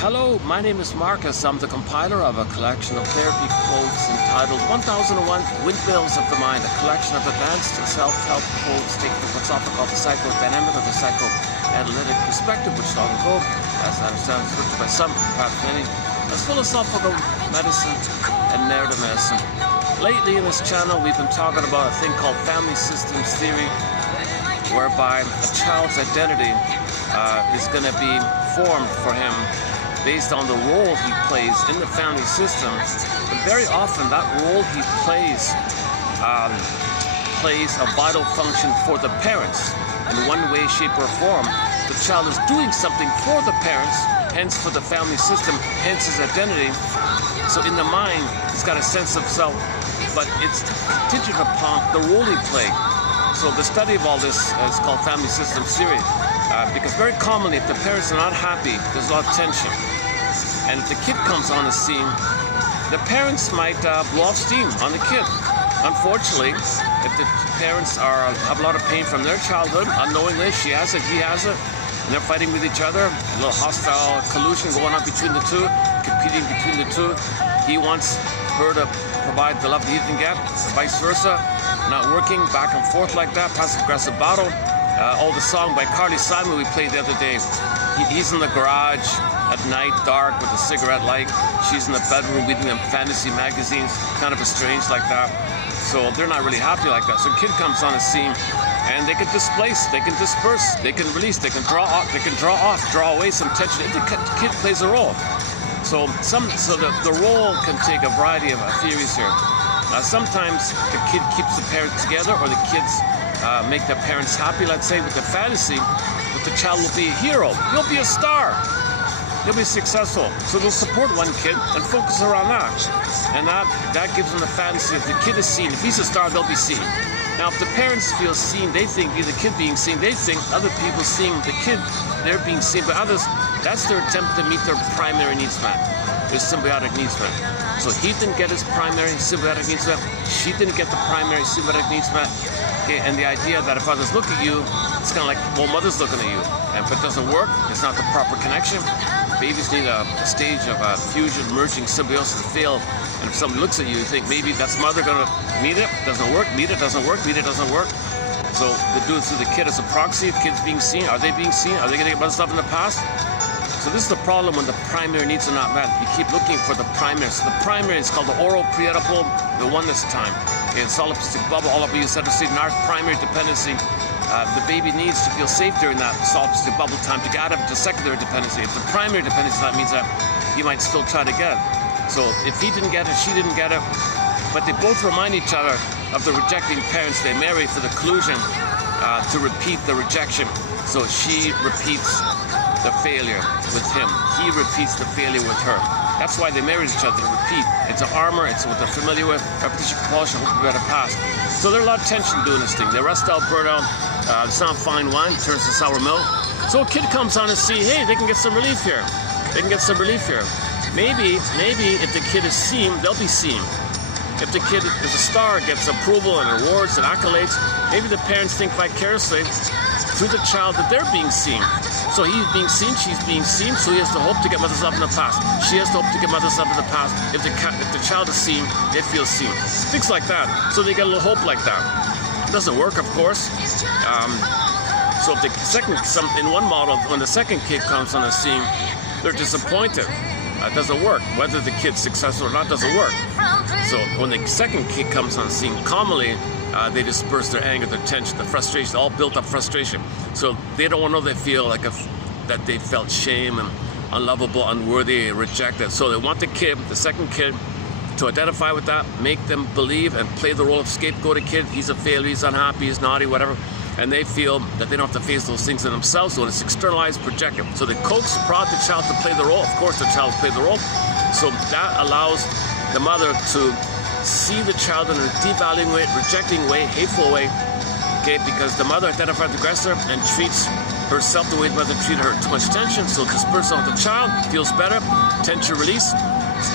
Hello, my name is Marcus. I'm the compiler of a collection of therapy quotes entitled 1001 Windmills of the Mind, a collection of advanced self-help quotes taken from philosophical, the psychodynamic, or the psychoanalytic perspective, which long ago, as I understand, was written by some, perhaps many, as philosophical medicine and narrative medicine. Lately in this channel, we've been talking about a thing called family systems theory, whereby a child's identity is going to be formed for him based on the role he plays in the family system. But very often that role he plays plays a vital function for the parents. In one way, shape, or form, the child is doing something for the parents, hence for the family system, hence his identity. So in the mind, he's got a sense of self, but it's contingent upon the role he played. So the study of all this is called family systems theory, because very commonly, if the parents are not happy, there's a lot of tension. And if the kid comes on the scene, the parents might blow off steam on the kid. Unfortunately, if the parents have a lot of pain from their childhood, unknowingly, she has it, he has it, and they're fighting with each other, a little hostile collusion going on between the two, competing between the two. He wants her to provide the love that he can get, vice versa, not working, back and forth like that, passive-aggressive battle. The song by Carly Simon we played the other day. He's in the garage at night, dark, with a cigarette light. She's in the bedroom reading them fantasy magazines, kind of estranged like that. So they're not really happy like that. So a kid comes on the scene, and they can displace, they can disperse, they can release, they can draw off, draw away some tension if the kid plays a role. So the role can take a variety of theories here. Sometimes the kid keeps the parents together, or the kids make the parents happy, let's say, with the fantasy that the child will be a hero. He'll be a star. He'll be successful. So they'll support one kid and focus around that. And that gives them the fantasy that the kid is seen. If he's a star, they'll be seen. Now, if the parents feel seen, they think, the kid being seen, they think other people seeing the kid, they're being seen by others. That's their attempt to meet their primary needs met, their symbiotic needs met. So he didn't get his primary symbiotic needs met. She didn't get the primary symbiotic needs met. Okay, and the idea that if others look at you, it's kind of like, well, mother's looking at you. And if it doesn't work, it's not the proper connection. Babies need a stage of fusion, merging, symbiosis to fail. And if someone looks at you, you think maybe that's mother going to meet it, doesn't work, meet it, doesn't work, meet it, doesn't work. So they do it through the kid as a proxy. If kids being seen, are they being seen? Are they getting other stuff in the past? So this is the problem when the primary needs are not met. You keep looking for the primary. So the primary is called the oral pre-oedipal, the oneness time. Okay, solipsistic bubble, all of you said to see narc primary dependency. The baby needs to feel safe during that solipsistic bubble time to get out of it to secondary dependency. If the primary dependency, that means that he might still try to get it. So if he didn't get it, she didn't get it, but they both remind each other of the rejecting parents they married for the collusion to repeat the rejection. So she repeats the failure with him. He repeats the failure with her. That's why they married each other, to repeat. It's an armor, it's what they're familiar with, repetition, compulsion, hope to be better past. So there's a lot of tension doing this thing. They rust out, burn out, it's not fine wine, turns to sour milk. So a kid comes on and see, hey, they can get some relief here. They can get some relief here. Maybe if the kid is seen, they'll be seen. If the kid is a star, gets approval and awards and accolades, maybe the parents think vicariously through the child that they're being seen. So he's being seen, she's being seen, so he has to hope to get mother's love in the past. She has to hope to get mother's love in the past. If the child is seen, they feel seen. Things like that. So they get a little hope like that. It doesn't work, of course. So if in one model, when the second kid comes on the scene, they're disappointed. It doesn't work. Whether the kid's successful or not doesn't work. So when the second kid comes on the scene, commonly, they disperse their anger, their tension, the frustration, all built up frustration. So they don't want to know they feel like that they felt shame and unlovable, unworthy, rejected. So they want the kid, the second kid, to identify with that, make them believe and play the role of scapegoated kid. He's a failure, he's unhappy, he's naughty, whatever. And they feel that they don't have to face those things in themselves, so it's externalized, projected. So they coax, prod the child to play the role. Of course, the child plays the role. So that allows the mother to see the child in a devaluing way, rejecting way, hateful way, okay, because the mother identifies the aggressor and treats herself the way the mother treated her. Too much tension, so disperse on the child, feels better, tension release,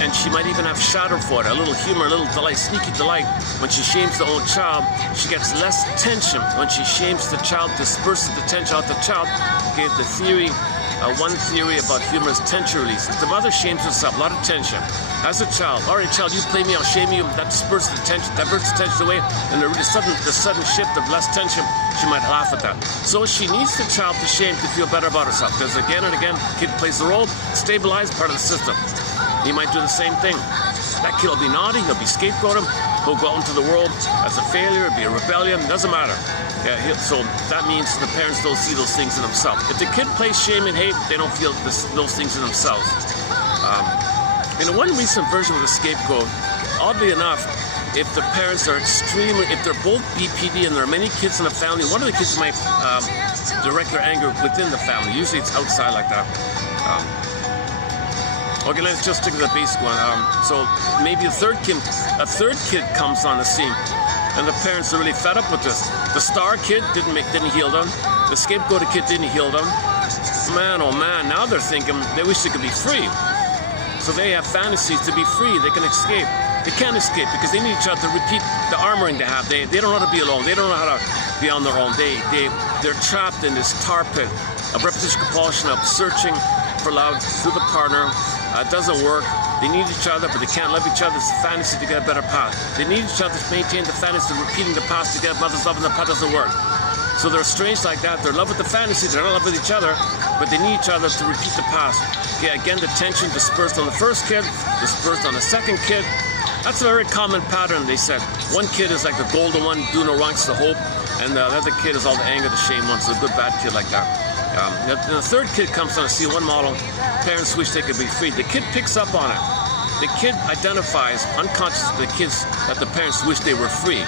and she might even have shadow for it, a little humor, a little delight, sneaky delight. When she shames the own child, she gets less tension. When she shames the child, disperses the tension out the child. Okay, the theory one theory about humor is tension release. If the mother shames herself, a lot of tension. As a child, all right, child, you play me, I'll shame you. That disperses the tension, diverts the tension away, and the sudden shift of less tension, she might laugh at that. So she needs the child to shame to feel better about herself. Because again and again, kid plays the role, stabilize part of the system. He might do the same thing. That kid will be naughty, he'll be scapegoated, he'll go out into the world as a failure, be a rebellion, doesn't matter. So that means the parents don't see those things in themselves. If the kid plays shame and hate, they don't feel those things in themselves. In one recent version of the scapegoat, oddly enough, if the parents are extremely, if they're both BPD and there are many kids in the family, one of the kids might direct their anger within the family. Usually it's outside like that. Okay, let's just stick to the basic one. So maybe a third kid comes on the scene, and the parents are really fed up with this. The star kid didn't heal them. The scapegoated kid didn't heal them. Man, oh man, now they're thinking they wish they could be free. So they have fantasies to be free. They can escape. They can't escape because they need each other to repeat the armoring they have. They don't know how to be alone. They don't know how to be on their own. They're trapped in this tar pit of repetition compulsion, of searching for love through the partner. It doesn't work. They need each other, but they can't love each other. It's a fantasy to get a better path. They need each other to maintain the fantasy of repeating the past to get mother's love, and the path doesn't work. So they're estranged like that. They're in love with the fantasy. They're not in love with each other, but they need each other to repeat the past. Okay, again, the tension dispersed on the first kid, dispersed on the second kid. That's a very common pattern, they said. One kid is like the golden one, do no wrong, it's the hope, and the other kid is all the anger, the shame one, so a good, bad kid like that. The third kid comes on to see one model, parents wish they could be free. The kid picks up on it. The kid identifies unconsciously that the parents wish they were free.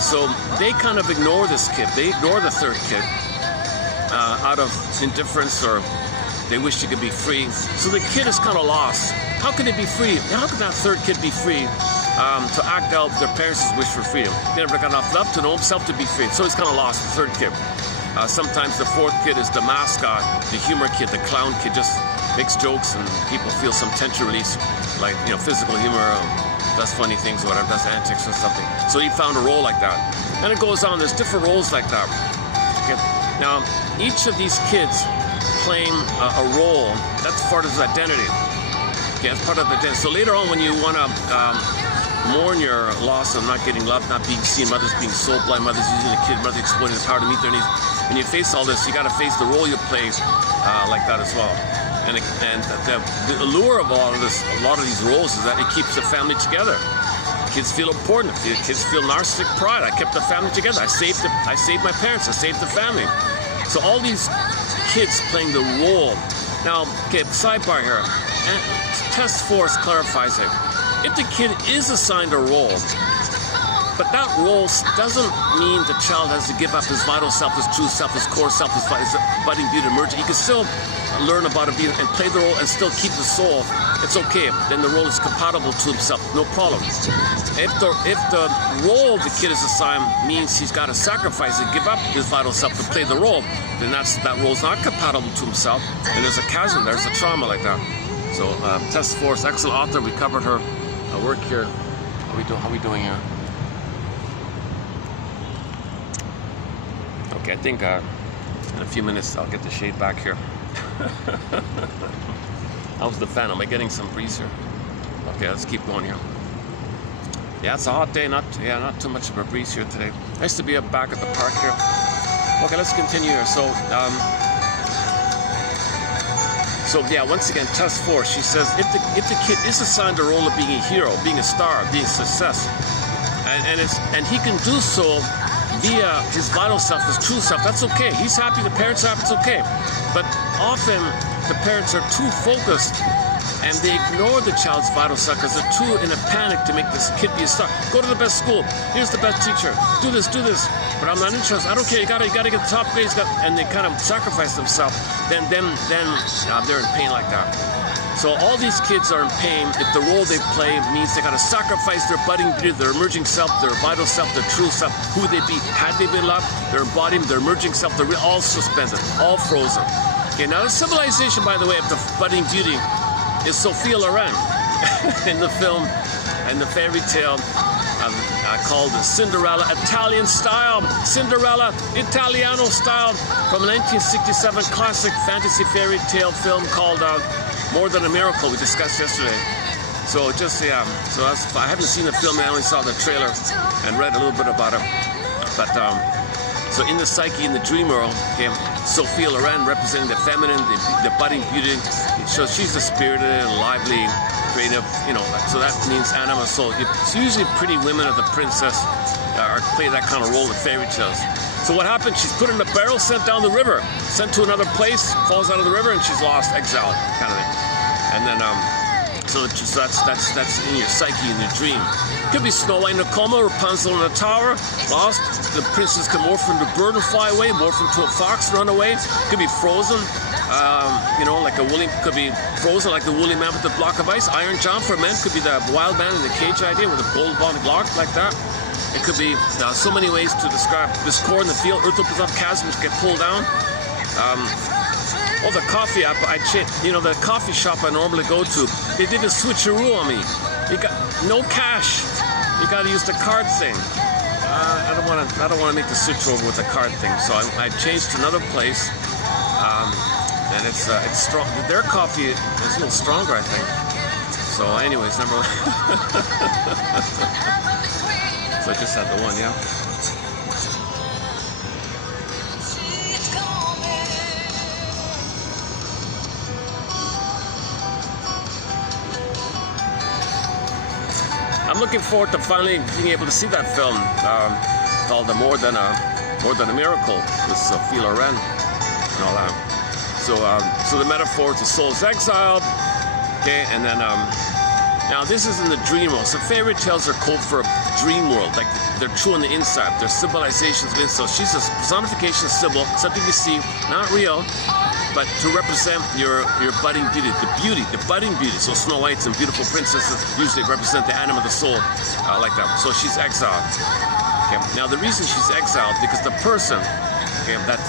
So they kind of ignore this kid. They ignore the third kid out of indifference, or they wish they could be free. So the kid is kind of lost. How can they be free? How can that third kid be free to act out their parents' wish for freedom? They never got enough love to know himself to be free. So he's kind of lost, the third kid. Sometimes the fourth kid is the mascot, the humor kid, the clown kid, just makes jokes and people feel some tension release, like, physical humor, does funny things or whatever, does antics or something. So he found a role like that. And it goes on, there's different roles like that. Okay. Now, each of these kids playing a role, that's part of his identity. Okay, that's part of the identity. So later on, when you want to mourn your loss of not getting love, not being seen, mothers being soul blind, mothers using the kid, mothers exploiting the power to meet their needs, when you face all this, you got to face the role you play like that as well. And the allure of all of this, a lot of these roles, is that it keeps the family together. Kids feel important. Kids feel narcissistic pride. I kept the family together. I saved my parents. I saved the family. So all these kids playing the role. Now, okay, sidebar here. And test force clarifies it. If the kid is assigned a role, but that role doesn't mean the child has to give up his vital self, his true self, his core self, his budding beauty emerging. He can still learn about it and play the role and still keep the soul. It's okay. Then the role is compatible to himself. No problem. If the role the kid is assigned means he's got to sacrifice and give up his vital self to play the role, then that role is not compatible to himself. And there's a chasm. There's a trauma like that. So Tess Force, excellent author. We covered her work here. How are we doing here? Okay, I think in a few minutes I'll get the shade back here. How's the fan? Am I getting some breeze here? Okay, let's keep going here. Yeah, it's a hot day. Not too much of a breeze here today. Nice to be up back at the park here. Okay, let's continue here. So yeah, once again, Tess Force, she says, if the kid is assigned a role of being a hero, being a star, being a success, and he can do so via his vital self, his true self, that's okay. He's happy, the parents are happy, it's okay. But often the parents are too focused and they ignore the child's vital self because they're too in a panic to make this kid be a star. Go to the best school. Here's the best teacher. Do this. But I'm not interested. I don't care. You gotta get the top grades. And they kind of sacrifice themselves. Then they're in pain like that. So all these kids are in pain if the role they play means they gotta sacrifice their budding beauty, their emerging self, their vital self, their true self, who they be. Had they been loved, their embodiment, their emerging self, they're all suspended, all frozen. Okay, now the civilization, by the way, of the budding beauty is Sophia Loren in the film and the fairy tale of called Cinderella Italian style, Cinderella Italiano style, from a 1967 classic fantasy fairy tale film called More Than a Miracle, we discussed yesterday. So just, yeah, so I haven't seen the film, I only saw the trailer and read a little bit about it. But so in the psyche, in the dream world, okay, Sophia Loren representing the feminine, the budding beauty. So she's a spirited and lively, creative, you know, so that means anima soul. It's usually pretty women of the princess play that kind of role in fairy tales. So what happened? She's put in a barrel, sent down the river, sent to another place, falls out of the river, and she's lost, exiled, kind of thing. And then, so that's in your psyche, in your dream. Could be Snow White in a coma, Rapunzel in a tower, lost. The princess can morph into a bird and fly away, morph into a fox, run away. Could be frozen, you know, like a woolly, could be frozen like the woolly man with the block of ice. Iron John for men could be the wild man in the cage idea with a gold bond block like that. It could be so many ways to describe discord in the field. Earth chasms get pulled down. Oh, the coffee app, you know, the coffee shop I normally go to, they did a switcheroo on me. You got no cash. You got to use the card thing. I don't want to make the switch over with the card thing. So I changed to another place, and it's strong. Their coffee is a little stronger, I think. So, anyways, number one. So I just had the one, yeah. I'm looking forward to finally being able to see that film called More Than a Miracle with Sophia Loren and all that. So the metaphor to soul's exiled, okay, and then now this is in the dream world. So fairy tales are code for a dream world, like they're true on the inside. They're civilizations. So she's a personification symbol, something you see, not real, but to represent your budding beauty, the budding beauty. So Snow White's and beautiful princesses usually represent the anima of the soul, like that. So she's exiled. Okay. Now the reason she's exiled, because the person, okay, that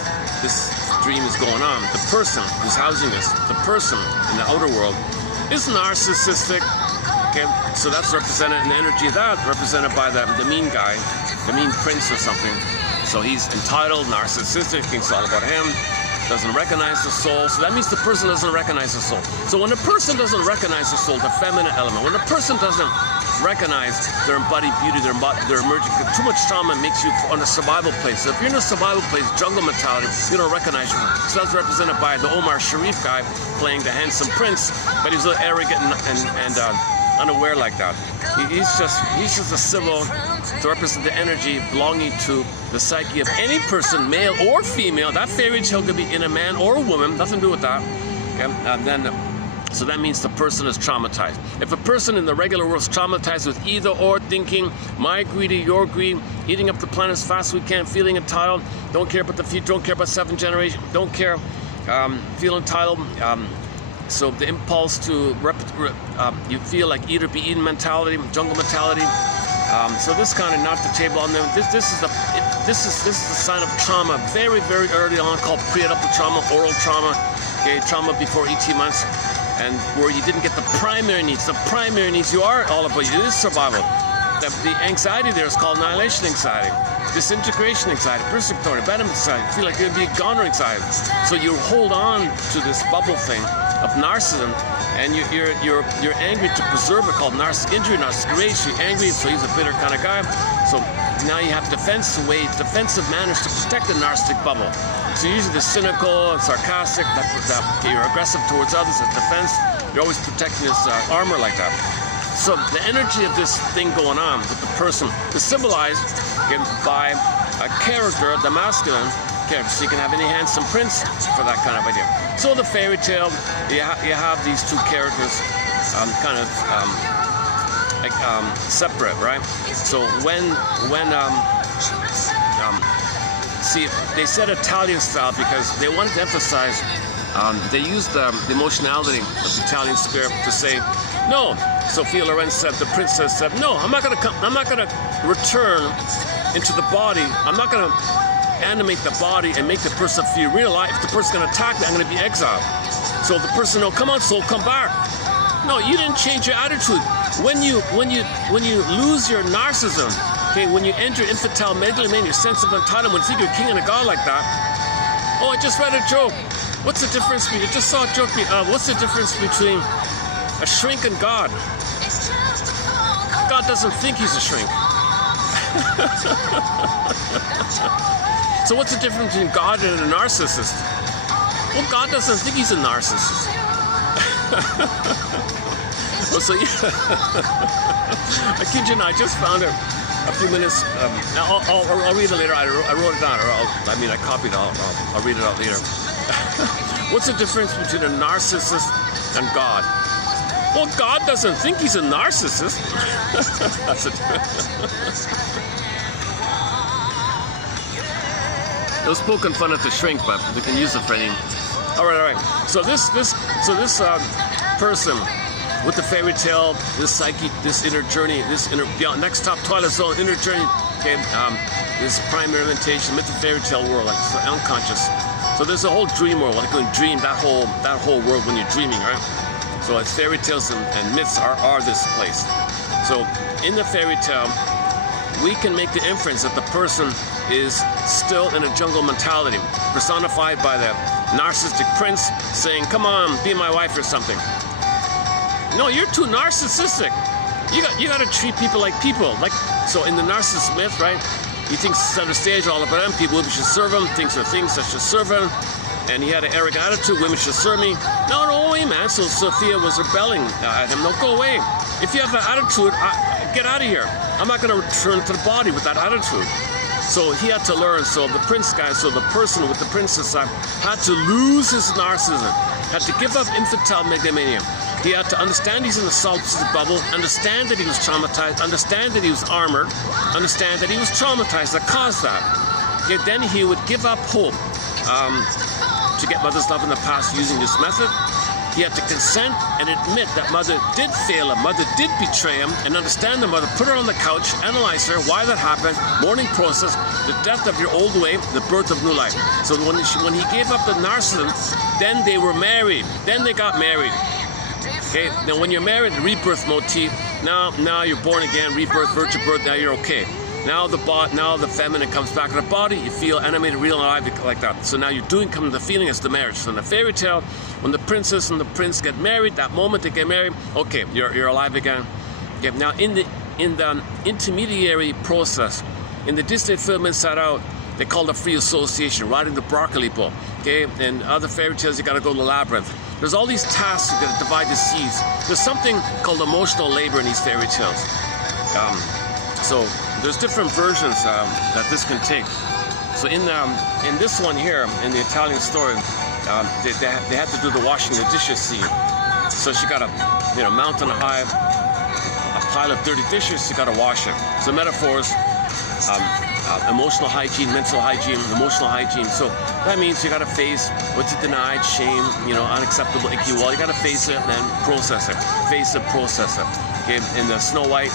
this dream is going on, the person who's housing this, the person in the outer world, is narcissistic. Okay, so that's represented in the energy of that, represented by the mean guy, the mean prince or something. So he's entitled, narcissistic, thinks all about him. Doesn't recognize the soul, so that means the person doesn't recognize the soul. So when a person doesn't recognize the soul, the feminine element, when a person doesn't recognize their embodied beauty, their emerging, too much trauma makes you on a survival place. So if you're in a survival place, jungle mentality, you don't recognize you. So that's represented by the Omar Sharif guy playing the handsome prince, but he's a little arrogant and unaware like that. He's just a symbol to represent the energy belonging to the psyche of any person, male or female. That fairy tale could be in a man or a woman, nothing to do with that. Okay? And then, so that means the person is traumatized. If a person in the regular world is traumatized with either or thinking, my greedy, your greed, eating up the planet as fast as we can, feeling entitled, don't care about the future, don't care about seventh generation, don't care, feel entitled. So the impulse to you feel like eat or be eaten mentality, jungle mentality. So this kind of knocked the table on them. This is a sign of trauma very, very early on, called pre-adulthood trauma, oral trauma, okay, trauma before 18 months, and where you didn't get the primary needs. The primary needs you are all about you. It is survival. The anxiety there is called annihilation anxiety, disintegration anxiety, persecutory, abandonment anxiety. You feel like you're going to be a goner anxiety. So you hold on to this bubble thing of narcissism, and you're angry to preserve it, called narcissistic injury, narcissistic rage. You're angry, so he's a bitter kind of guy. So now you have defensive manners to protect the narcissistic bubble. So usually the cynical and sarcastic, you're aggressive towards others as defense. You're always protecting this armor like that. So the energy of this thing going on with the person is symbolized by a character, the masculine character. So you can have any handsome prince for that kind of idea. So the fairy tale, you have these two characters separate, right? So see, they said Italian style because they wanted to emphasize, they used the emotionality of the Italian spirit to say, no. Sophia Loren said, the princess said, no, I'm not gonna return into the body. I'm not gonna animate the body and make the person feel real life. If the person's gonna attack me, I'm gonna be exiled. So the person, no, come on, soul, come back. No, you didn't change your attitude. When you lose your narcissism, Okay, when you enter infantile megalomania, your sense of entitlement, when you think you're king and a god like that. Oh, I just read a joke. What's the difference between, I just saw a joke, what's the difference between a shrink and God? God doesn't think he's a shrink. So what's the difference between God and a narcissist? Well, God doesn't think he's a narcissist. Well, so yeah. I kid you not, I just found it a few minutes. I'll read it later. I wrote it down, or I copied it. I'll read it out later. What's the difference between a narcissist and God? Well, God doesn't think he's a narcissist. That's it. It was poking fun at the shrink, but they can use it for any. All right. So this person with the fairy tale, this psyche, this inner journey, this inner next top twilight zone, inner journey. Okay, this primary orientation, myth and fairy tale world, like it's unconscious. So there's a whole dream world, like when you dream, that whole world when you're dreaming, right? So it's fairy tales and myths are this place. So in the fairy tale, we can make the inference that the person is still in a jungle mentality, personified by the narcissistic prince saying, "Come on, be my wife" or something. No, you're too narcissistic. You got to treat people like people. Like, so in the narcissist myth, right? He thinks center stage all about him. People should serve him. Things are things that should serve him. And he had an arrogant attitude. Women should serve me. No way, man. So Sophia was rebelling at him. No, go away. If you have that attitude, get out of here. I'm not going to return to the body with that attitude. So he had to learn. So the prince guy, so the person with the princess had to lose his narcissism, had to give up infantile megalomania. He had to understand he's in a solipsistic bubble, understand that he was traumatized, understand that he was armored, understand that he was traumatized that caused that. Okay, then he would give up hope to get mother's love in the past using this method. He had to consent and admit that mother did fail him, mother did betray him, and understand the mother, put her on the couch, analyze her, why that happened, mourning process, the death of your old way, the birth of new life. So when he gave up the narcissism, then they were married, then they got married. Okay, now when you're married, the rebirth motif, now you're born again, rebirth, virgin birth, now you're okay. Now the feminine comes back in the body, you feel animated, real, and alive like that. So now you're come to the feeling as the marriage. So in the fairy tale, when the princess and the prince get married, that moment they get married, okay, you're alive again. Okay, now in the intermediary process, in the Disney film Inside Out, they call it free association, riding the broccoli bowl. Okay, and other fairy tales, you got to go to the labyrinth. There's all these tasks you got to divide the seeds. There's something called emotional labor in these fairy tales. So there's different versions that this can take. So in this one here, in the Italian story, they had to do the washing the dishes scene. So she got a mountain high, a pile of dirty dishes. She got to wash it. So metaphors. Emotional hygiene, mental hygiene, emotional hygiene. So that means you got to face what's denied, shame, unacceptable, icky wall. You got to face it and then process it. Face it, process it. Okay, in the Snow White,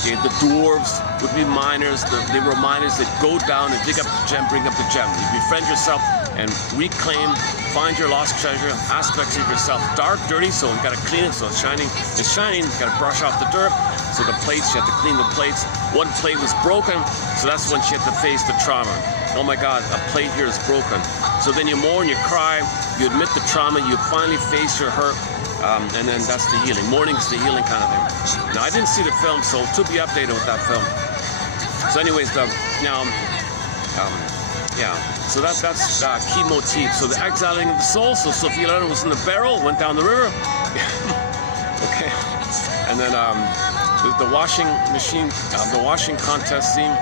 okay, the dwarves would be miners. They were miners that go down and dig up the gem, bring up the gem. You befriend yourself and reclaim, find your lost treasure, aspects of yourself. Dark, dirty, so you got to clean it so it's shining. It's shining, you got to brush off the dirt. So the plates, you have to clean the plates. One plate was broken, so that's when she had to face the trauma. Oh my God, a plate here is broken. So then you mourn, you cry, you admit the trauma, you finally face your hurt, and then that's the healing. Mourning is the healing kind of thing. Now, I didn't see the film, so to be updated with that film. So anyways, so that's key motif. So the exiling of the soul, so Sophia Loren was in the barrel, went down the river. Okay, and then the washing machine, the washing contest scene.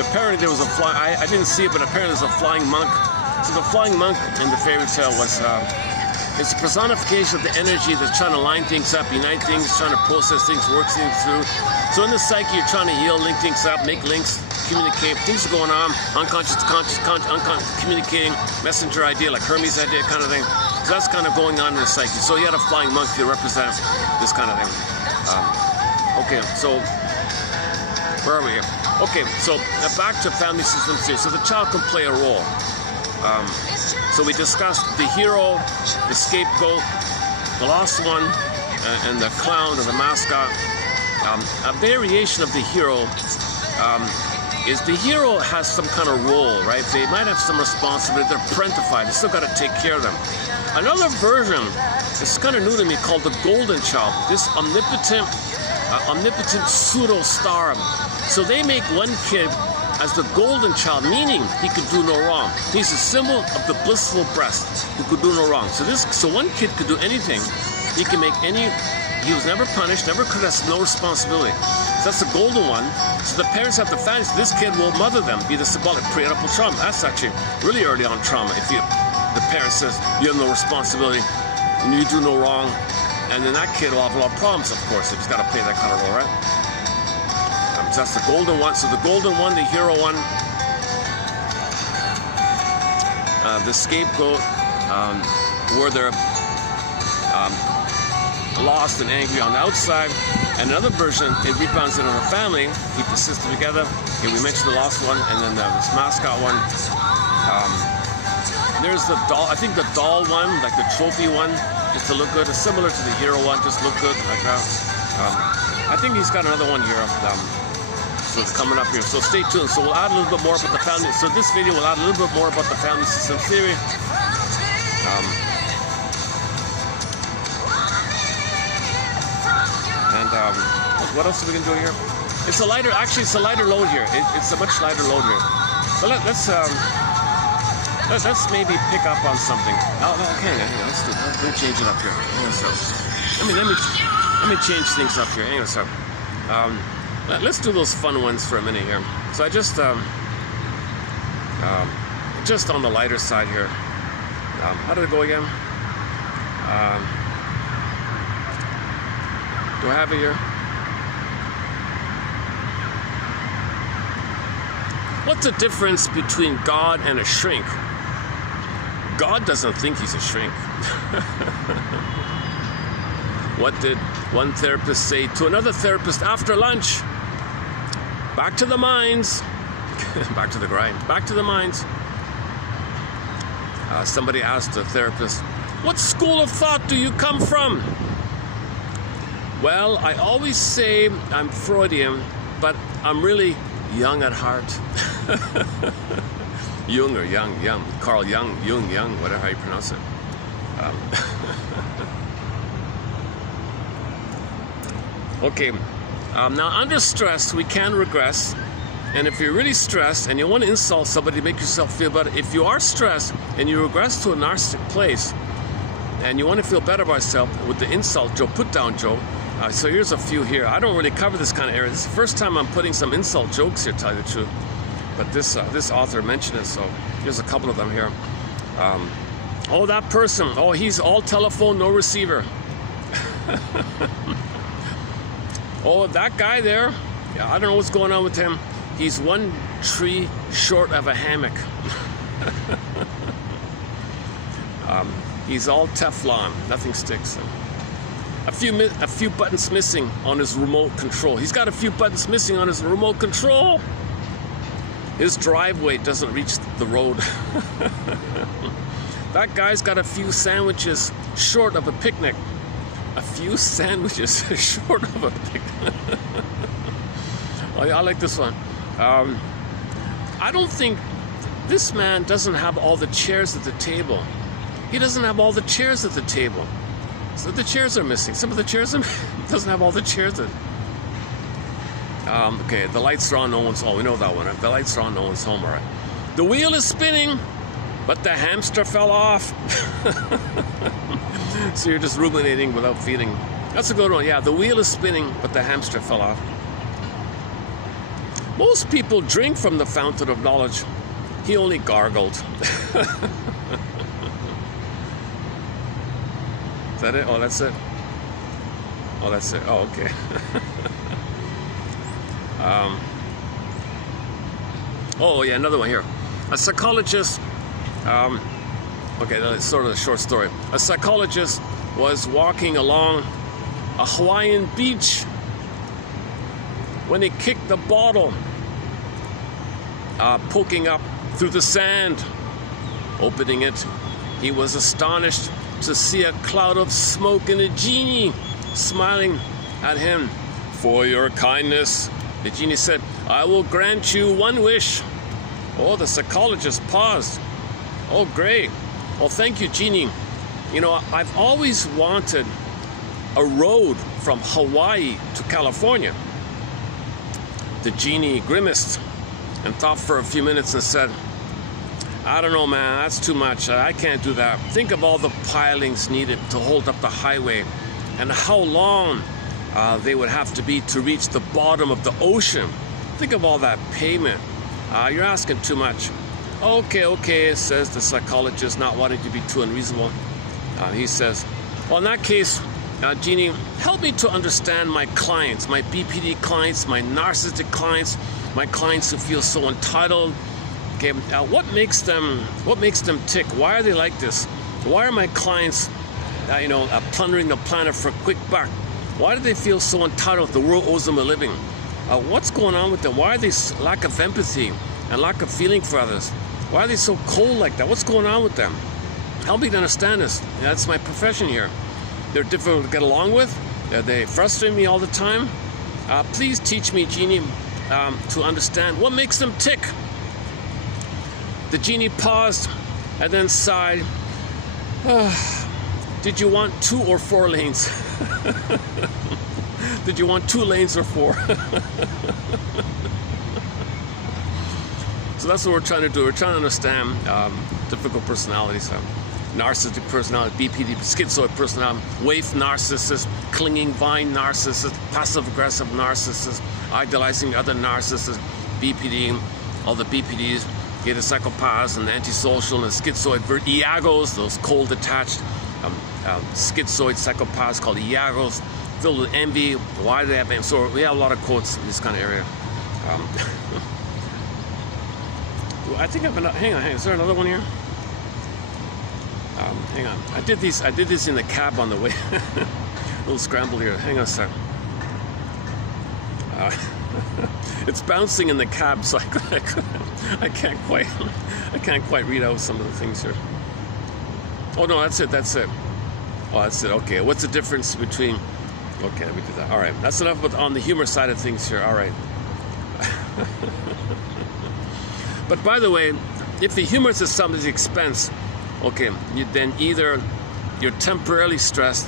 Apparently there was a I didn't see it, but apparently there's a flying monk. So the flying monk in the fairy tale was it's a personification of the energy that's trying to line things up, unite things, trying to process things, work things through. So in the psyche, you're trying to heal, link things up, make links, communicate. Things are going on, unconscious to conscious, unconscious, communicating, messenger idea, like Hermes idea kind of thing. So that's kind of going on in the psyche. So you had a flying monk to represent this kind of thing. Okay, so where are we here? Okay, so back to family systems here. So the child can play a role. So we discussed the hero, the scapegoat, the lost one, and the clown or the mascot. A variation of the hero is the hero has some kind of role, right? They might have some responsibility. They're parentified. They still got to take care of them. Another version, it's kind of new to me, called the golden child. This omnipotent pseudo-star. So they make one kid as the golden child, meaning he could do no wrong. He's a symbol of the blissful breast who could do no wrong. So one kid could do anything. He can make any. He was never punished, never could have no responsibility. So that's the golden one. So the parents have to fantasy this kid will mother them, be the symbolic prenatal trauma. That's actually really early on trauma. If the parent says you have no responsibility and you do no wrong, and then that kid will have a lot of problems, of course, if he's got to play that kind of role, right? So that's the golden one. So the golden one, the hero one, the scapegoat, where they're lost and angry on the outside. And another version, it rebounds in on a family, keep the system together. Okay, we mentioned the lost one, and then this mascot one. There's the doll, I think the doll one, like the trophy one, just to look good. It's similar to the hero one, just look good like that. I think he's got another one here. So it's coming up here. So stay tuned. So we'll add a little bit more about the family. So this video will add a little bit more about the family system theory. What else are we gonna do here? It's a lighter. Actually, it's a lighter load here. It's a much lighter load here. So let's maybe pick up on something. Oh, okay. Let's do. Let me change it up here. So let me change things up here. Anyway, so let's do those fun ones for a minute here. So I just on the lighter side here. How did it go again? Do I have it here? What's the difference between God and a shrink? God doesn't think he's a shrink. What did one therapist say to another therapist after lunch? Back to the mines. Back to the grind. Back to the mines. Somebody asked the therapist, what school of thought do you come from? Well, I always say I'm Freudian, but I'm really young at heart. Jung or Young, Carl Jung, whatever how you pronounce it. Okay, now under stress we can regress, and if you're really stressed and you want to insult somebody to make yourself feel better, if you are stressed and you regress to a narcissistic place and you want to feel better about yourself with the insult joke, put down joke. So here's a few here. I don't really cover this kind of area. This is the first time I'm putting some insult jokes here, to tell you the truth. But this author mentioned it, so here's a couple of them here. Oh, that person. Oh, he's all telephone, no receiver. Oh, that guy there. Yeah, I don't know what's going on with him. He's one tree short of a hammock. He's all Teflon. Nothing sticks. A few buttons missing on his remote control. He's got a few buttons missing on his remote control. His driveway doesn't reach the road. That guy's got a few sandwiches short of a picnic. A few sandwiches short of a picnic. Oh, yeah, I like this one. I don't think this man doesn't have all the chairs at the table. He doesn't have all the chairs at the table. So the chairs are missing. Some of the chairs doesn't have all the chairs. Okay, the lights are on, no one's home. We know that one. Right? The lights are on, no one's home. All right. The wheel is spinning, but the hamster fell off. So you're just ruminating without feeling. That's a good one. Yeah, the wheel is spinning, but the hamster fell off. Most people drink from the fountain of knowledge. He only gargled. Is that it? Oh, that's it. Oh, that's it. Oh, okay. Oh, yeah, another one here. A psychologist. Okay, that's sort of a short story. A psychologist was walking along a Hawaiian beach when he kicked the bottle, poking up through the sand. Opening it, he was astonished to see a cloud of smoke and a genie smiling at him for your kindness. The genie said, I will grant you one wish. Oh, the psychologist paused. Oh, great. Well, thank you, genie. You know, I've always wanted a road from Hawaii to California. The genie grimaced and thought for a few minutes and said, I don't know, man, that's too much. I can't do that. Think of all the pilings needed to hold up the highway and how long they would have to be to reach the bottom of the ocean. Think of all that payment. You're asking too much. Okay, says the psychologist, not wanting to be too unreasonable. He says, well, in that case, genie, help me to understand my clients, my BPD clients, my narcissistic clients, my clients who feel so entitled. Okay, what makes them tick? Why are they like this? Why are my clients, plundering the planet for a quick buck? Why do they feel so entitled? The world owes them a living. What's going on with them? Why are they lack of empathy and lack of feeling for others? Why are they so cold like that? What's going on with them? Help me to understand this. That's my profession here. They're difficult to get along with. They frustrate me all the time. Please teach me, genie, to understand what makes them tick. The genie paused and then sighed. Did you want 2 or 4 lanes? Did you want 2 lanes or 4? So that's what we're trying to do. We're trying to understand difficult personalities. Narcissistic personality, BPD, schizoid personality, waif narcissist, clinging vine narcissist, passive-aggressive narcissist, idolizing other narcissists, BPD, all the BPDs, the psychopaths and the antisocial and schizoid iagos, those cold attached schizoid psychopaths called iagos, filled with envy. Why do they have envy? So we have a lot of quotes in this kind of area. I think I've been. Hang on. Is there another one here? Hang on. I did this in the cab on the way. A little scramble here. Hang on a sec. It's bouncing in the cab, so I can't quite read out some of the things here. Oh no, that's it. Oh, that's it. Okay. What's the difference between? Okay, let me do that. All right. That's enough about on the humor side of things here. All right. But by the way, if the humor is at somebody's expense, okay, then either you're temporarily stressed,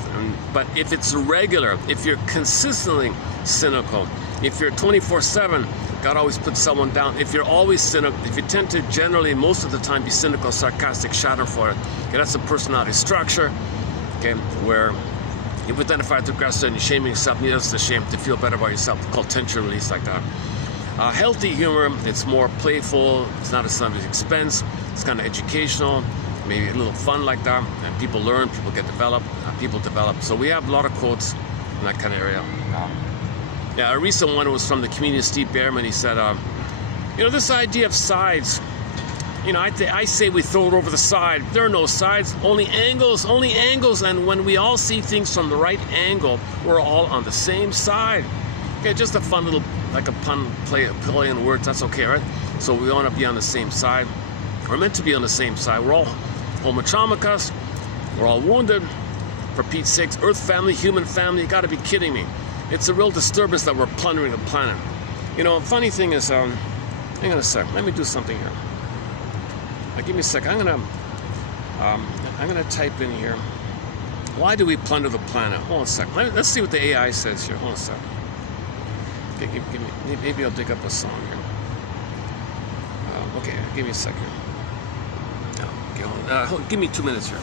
but if it's regular, if you're consistently cynical, if you're 24/7, God always puts someone down. If you're always cynical, if you tend to generally most of the time be cynical, sarcastic, schadenfreude, okay, that's a personality structure, okay, where you've identified the aggressor and you're shaming yourself, and it's a shame to feel better about yourself, called tension release like that. Healthy humor, it's more playful, it's not at somebody's expense, it's kind of educational, maybe a little fun like that, and people learn, people get developed, people develop. So we have a lot of quotes in that kind of area. Yeah, a recent one was from the comedian Steve Behrman. He said, this idea of sides, I say we throw it over the side. There are no sides, only angles, and when we all see things from the right angle, we're all on the same side. Okay, just a fun little, like a pun, play on words, that's okay, right? So we want to be on the same side. We're meant to be on the same side. We're all homo traumicus, we're all wounded. For Pete's sakes, Earth family, human family, you gotta be kidding me. It's a real disturbance that we're plundering the planet. Funny thing is, hang on a sec, let me do something here. Give me a sec, I'm gonna type in here, why do we plunder the planet? Hold on a sec, let's see what the AI says here, hold on a sec. Okay, give me, maybe I'll dig up a song here. Okay, give me a second. Okay, give me 2 minutes here.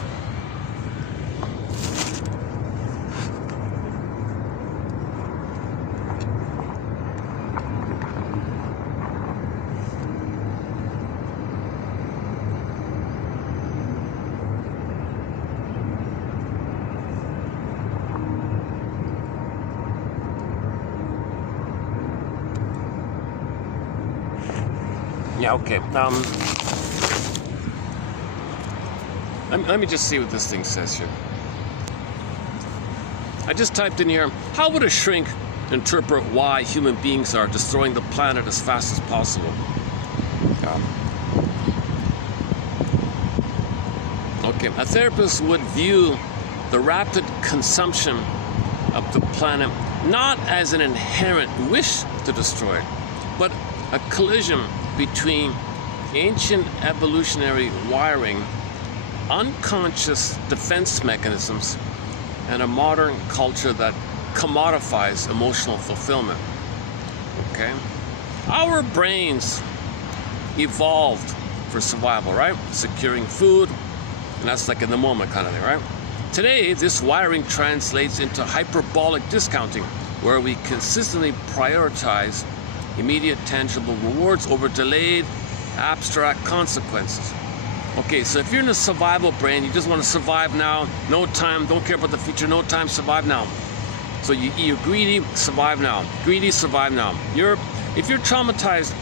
Yeah, okay. Let me just see what this thing says here. I just typed in here, how would a shrink interpret why human beings are destroying the planet as fast as possible? Okay, a therapist would view the rapid consumption of the planet not as an inherent wish to destroy it, but a collision between ancient evolutionary wiring, unconscious defense mechanisms, and a modern culture that commodifies emotional fulfillment. Okay? Our brains evolved for survival, right? Securing food, and that's like in the moment kind of thing, right? Today, this wiring translates into hyperbolic discounting, where we consistently prioritize immediate tangible rewards over delayed abstract consequences. Okay, so if you're in a survival brain, you just want to survive now, no time, don't care about the future, no time, survive now. So you're greedy, survive now. Greedy, survive now. If you're traumatized,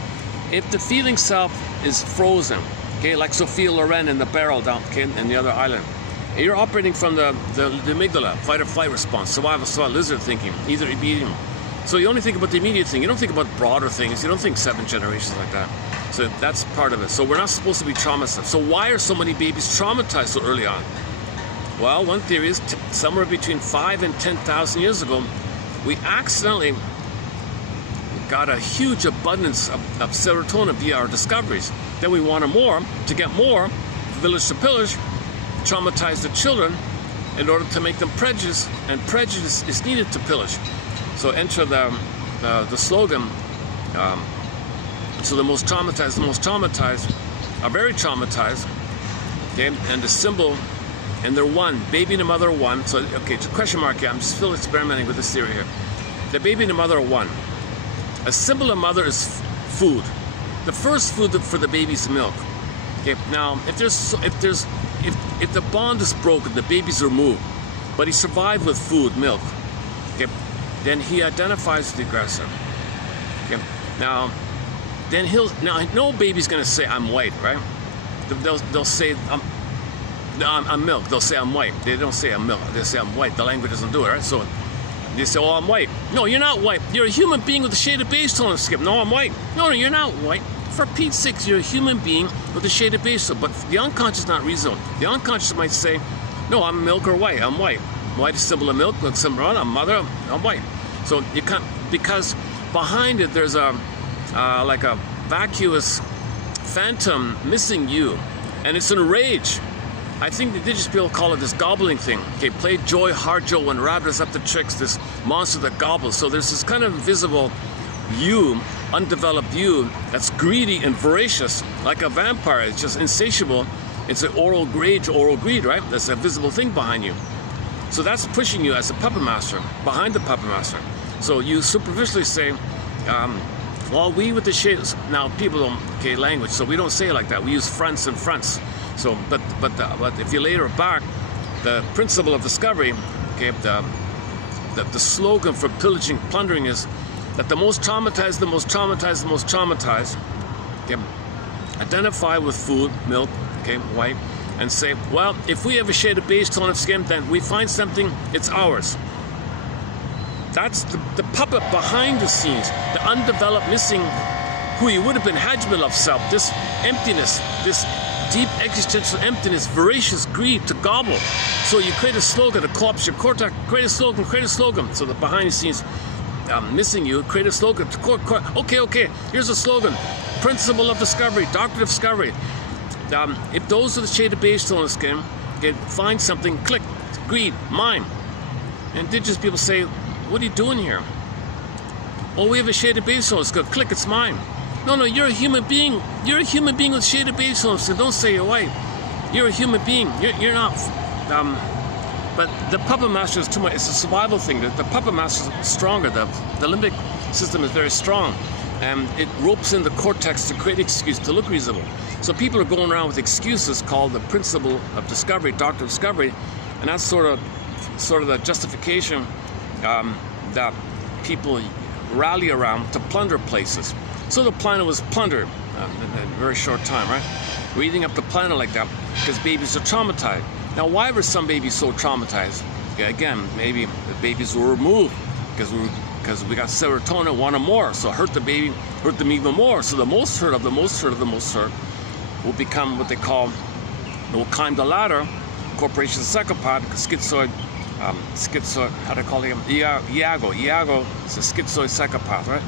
if the feeling self is frozen, okay, like Sophia Loren in the barrel down, okay, in the other island, and you're operating from the amygdala, fight or flight response, survival, lizard thinking, either immediate. So you only think about the immediate thing. You don't think about broader things. You don't think 7 generations like that. So that's part of it. So we're not supposed to be traumatized. So why are so many babies traumatized so early on? Well, one theory is somewhere between 5 and 10,000 years ago, we accidentally got a huge abundance of serotonin via our discoveries. Then we wanted more. To get more, village to pillage, traumatize the children in order to make them prejudiced, and prejudice is needed to pillage. So enter the slogan, so the most traumatized are very traumatized, okay, and the symbol, and they're one, baby and the mother are one. So, okay, it's a question mark here, I'm just still experimenting with this theory here. The baby and the mother are one. A symbol of mother is food. The first food for the baby is milk. Okay, now, if the bond is broken, the baby's removed, but he survived with food, milk, okay, then he identifies the aggressor. Okay, now no baby's gonna say I'm white, right? They'll say I'm milk. They'll say I'm white. They don't say I'm milk. They say I'm white. The language doesn't do it, right? So they say, oh, I'm white. No, you're not white. You're a human being with a shade of beige tone of skin. No, I'm white. No, you're not white. For Pete's sake, you're a human being with a shade of beige tone. But the unconscious not reasonable. The unconscious might say, no, I'm milk or white. I'm white. White is symbol of milk. Look, symbol of mother. I'm white. So you can't, because behind it there's like a vacuous phantom missing you, and it's in rage. I think the indigenous people call it this gobbling thing. Okay, play joy, hard joy, when rabbit is up to tricks, this monster that gobbles. So there's this kind of invisible you, undeveloped you, that's greedy and voracious, like a vampire. It's just insatiable. It's an oral greed, right? That's a visible thing behind you. So that's pushing you as a puppet master, behind the puppet master. So you superficially say, well, we with the shades. Now people don't, okay, language, so we don't say it like that. We use fronts and fronts. So, but if you later back, the principle of discovery, okay, the slogan for pillaging, plundering is that the most traumatized, okay, identify with food, milk, okay, white, and say, well, if we have a shade of beige tone of skin, then we find something, it's ours. That's the puppet behind the scenes, the undeveloped, missing, who you would have been had you been of self, this emptiness, this deep existential emptiness, voracious greed to gobble. So you create a slogan to collapse your cortex, create a slogan. So the behind the scenes, missing you, create a slogan to okay, here's a slogan. Principle of discovery, doctrine of discovery. If those are the shade of beige tone of skin, okay, find something, click, greed, mine. And indigenous people say, what are you doing here? Oh, we have a shade of beige tone of skin, click, it's mine. No, you're a human being. You're a human being with shade of beige tone of skin. Don't say you're white. You're a human being. You're not. But the puppet master is too much. It's a survival thing. The puppet master is stronger. The limbic system is very strong, and it ropes in the cortex to create excuse to look reasonable. So people are going around with excuses called the principle of discovery, doctrine of discovery, and that's sort of the justification that people rally around to plunder places. So the planet was plundered in a very short time, right? We're eating up the planet like that because babies are traumatized. Now, why were some babies so traumatized? Okay, again, maybe the babies were removed because we got serotonin, wanted more. So hurt the baby, hurt them even more. So the most hurt of the most hurt of the most hurt will become what they call, will climb the ladder, corporation psychopath, schizoid, schizoid, how do I call him? Iago. Iago is a schizoid psychopath, right?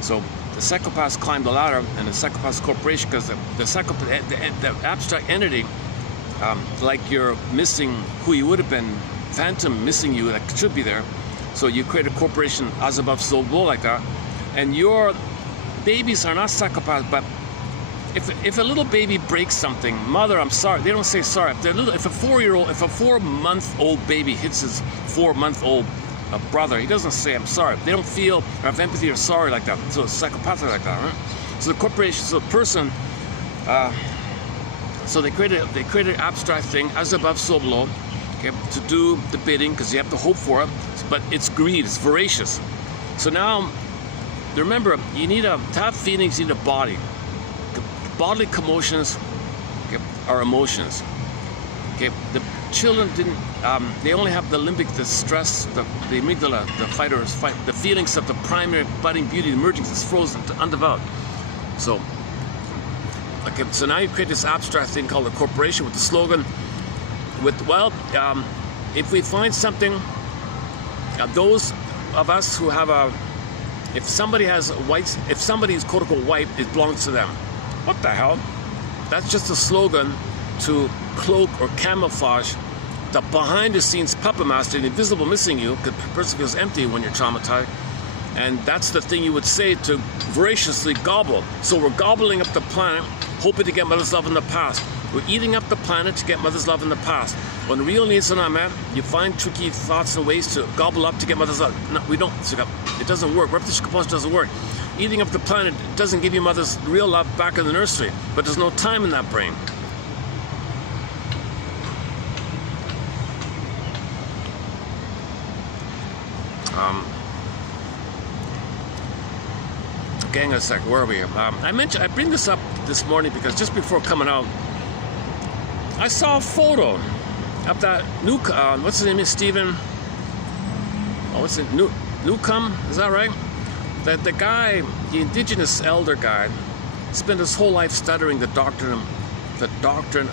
So the psychopaths climb the ladder, and the psychopath's corporation, because the psychopath, the abstract entity, like you're missing who you would have been, phantom missing you that should be there. So you create a corporation as above, so below, like that. And your babies are not psychopaths, but if a little baby breaks something, mother, I'm sorry. They don't say sorry. If a 4-month-old baby hits his 4-month-old brother, he doesn't say I'm sorry. They don't feel or have empathy or sorry like that. So it's psychopathic like that, right? So the corporation, so the person, so they created an abstract thing, as above, so below, okay, to do the bidding, because you have to hope for it. But it's greed. It's voracious. So now, remember, to have feelings, you need a body. Bodily commotions, okay, are emotions. Okay, the children didn't. They only have the limbic, the stress, the amygdala, the feelings of the primary budding beauty emerging is frozen, undeveloped. So, okay, so now you create this abstract thing called a corporation with the slogan, if we find something, those of us who have if somebody has if somebody is quote unquote white, it belongs to them. What the hell? That's just a slogan to cloak or camouflage the behind-the-scenes puppet master, the invisible missing you, because the person feels empty when you're traumatized. And that's the thing you would say to voraciously gobble. So we're gobbling up the planet, hoping to get mother's love in the past. We're eating up the planet to get mother's love in the past. When real needs are not met, you find tricky thoughts and ways to gobble up to get mother's love. No, we don't. It doesn't work. Repetition compulsion doesn't work. Eating up the planet doesn't give you mother's real love back in the nursery, but there's no time in that brain. Okay, hang on a sec. Where are we? I bring this up this morning because just before coming out, I saw a photo of that new, what's his name? Stephen? Oh, what's it? Newcomb? Is that right? That the guy, the indigenous elder guy, spent his whole life studying the doctrine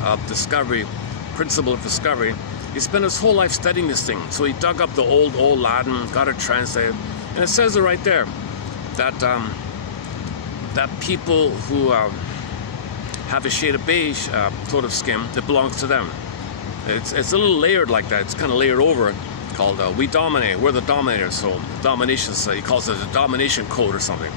of discovery, principle of discovery. He spent his whole life studying this thing. So he dug up the old Latin, got it translated, and it says it right there that that people who have a shade of beige sort of skin that belongs to them. It's a little layered like that. It's kind of layered over it. Called we dominate. We're the dominators. So domination. He calls it the domination code or something.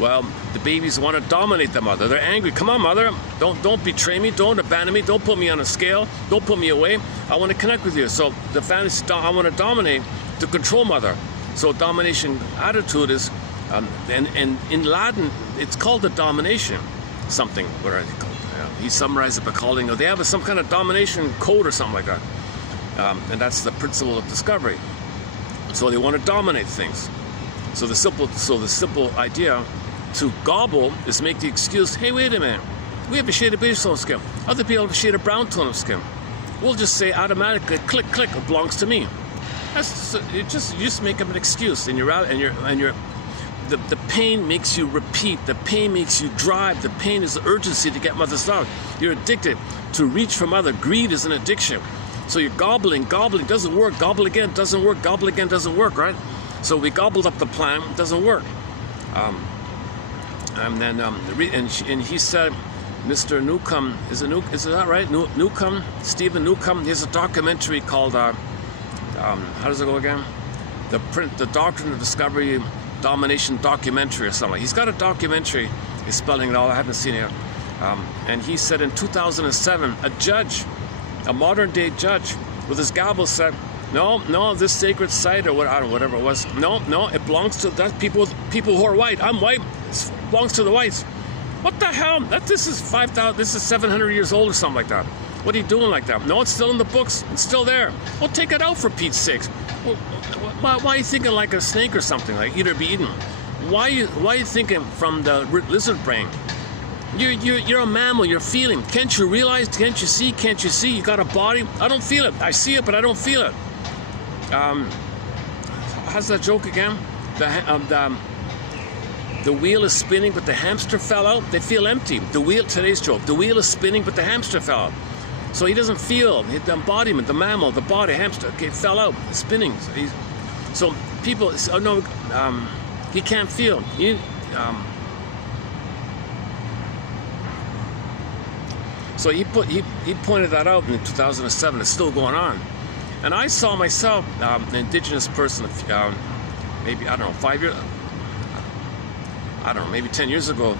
Well, the babies want to dominate the mother. They're angry. Come on, mother. Don't betray me. Don't abandon me. Don't put me on a scale. Don't put me away. I want to connect with you. So the fantasy, I want to dominate to control mother. So domination attitude is, and in Latin, it's called the domination something. What are they called? He summarized it by calling, they have some kind of domination code or something like that. And that's the principle of discovery. So they want to dominate things. So the simple idea to gobble is make the excuse, hey, wait a minute, we have a shade of beige tone of skin. Other people have a shade of brown tone of skin. We'll just say automatically, click, click, it belongs to me. You just make up an excuse, and the pain makes you repeat. The pain makes you drive. The pain is the urgency to get mother's love. You're addicted to reach for mother. Greed is an addiction. So you're gobbling doesn't work. Gobble again doesn't work. Gobble again doesn't work, right? So we gobbled up the plan. It doesn't work. And then and he said, Mr. Newcomb, is that right? Newcomb, Stephen Newcomb. He has a documentary called how does it go again? The Doctrine of Discovery Domination documentary or something. He's got a documentary. He's spelling it all. I haven't seen it yet. And he said in 2007, a judge, a modern day judge, with his gavel said, no, this sacred site or whatever it was, no, it belongs to that people who are white. I'm white. It belongs to the whites. What the hell? This is 700 years old or something like that. What are you doing like that? No, it's still in the books. It's still there. Well, take it out for Pete's sakes. Well, why are you thinking like a snake or something, like eat or be eaten? Why are you thinking from the lizard brain? You're a mammal. You're feeling. Can't you realize? Can't you see? Can't you see? You got a body. I don't feel it. I see it, but I don't feel it. How's that joke again? The wheel is spinning, but the hamster fell out. They feel empty. Today's joke. The wheel is spinning, but the hamster fell out. So he doesn't feel the embodiment, the mammal, the body, hamster. Okay, fell out, spinning. So people, oh no, he can't feel. So he pointed that out in 2007. It's still going on, and I saw myself, an indigenous person, maybe I don't know, 5 years, I don't know, maybe 10 years ago,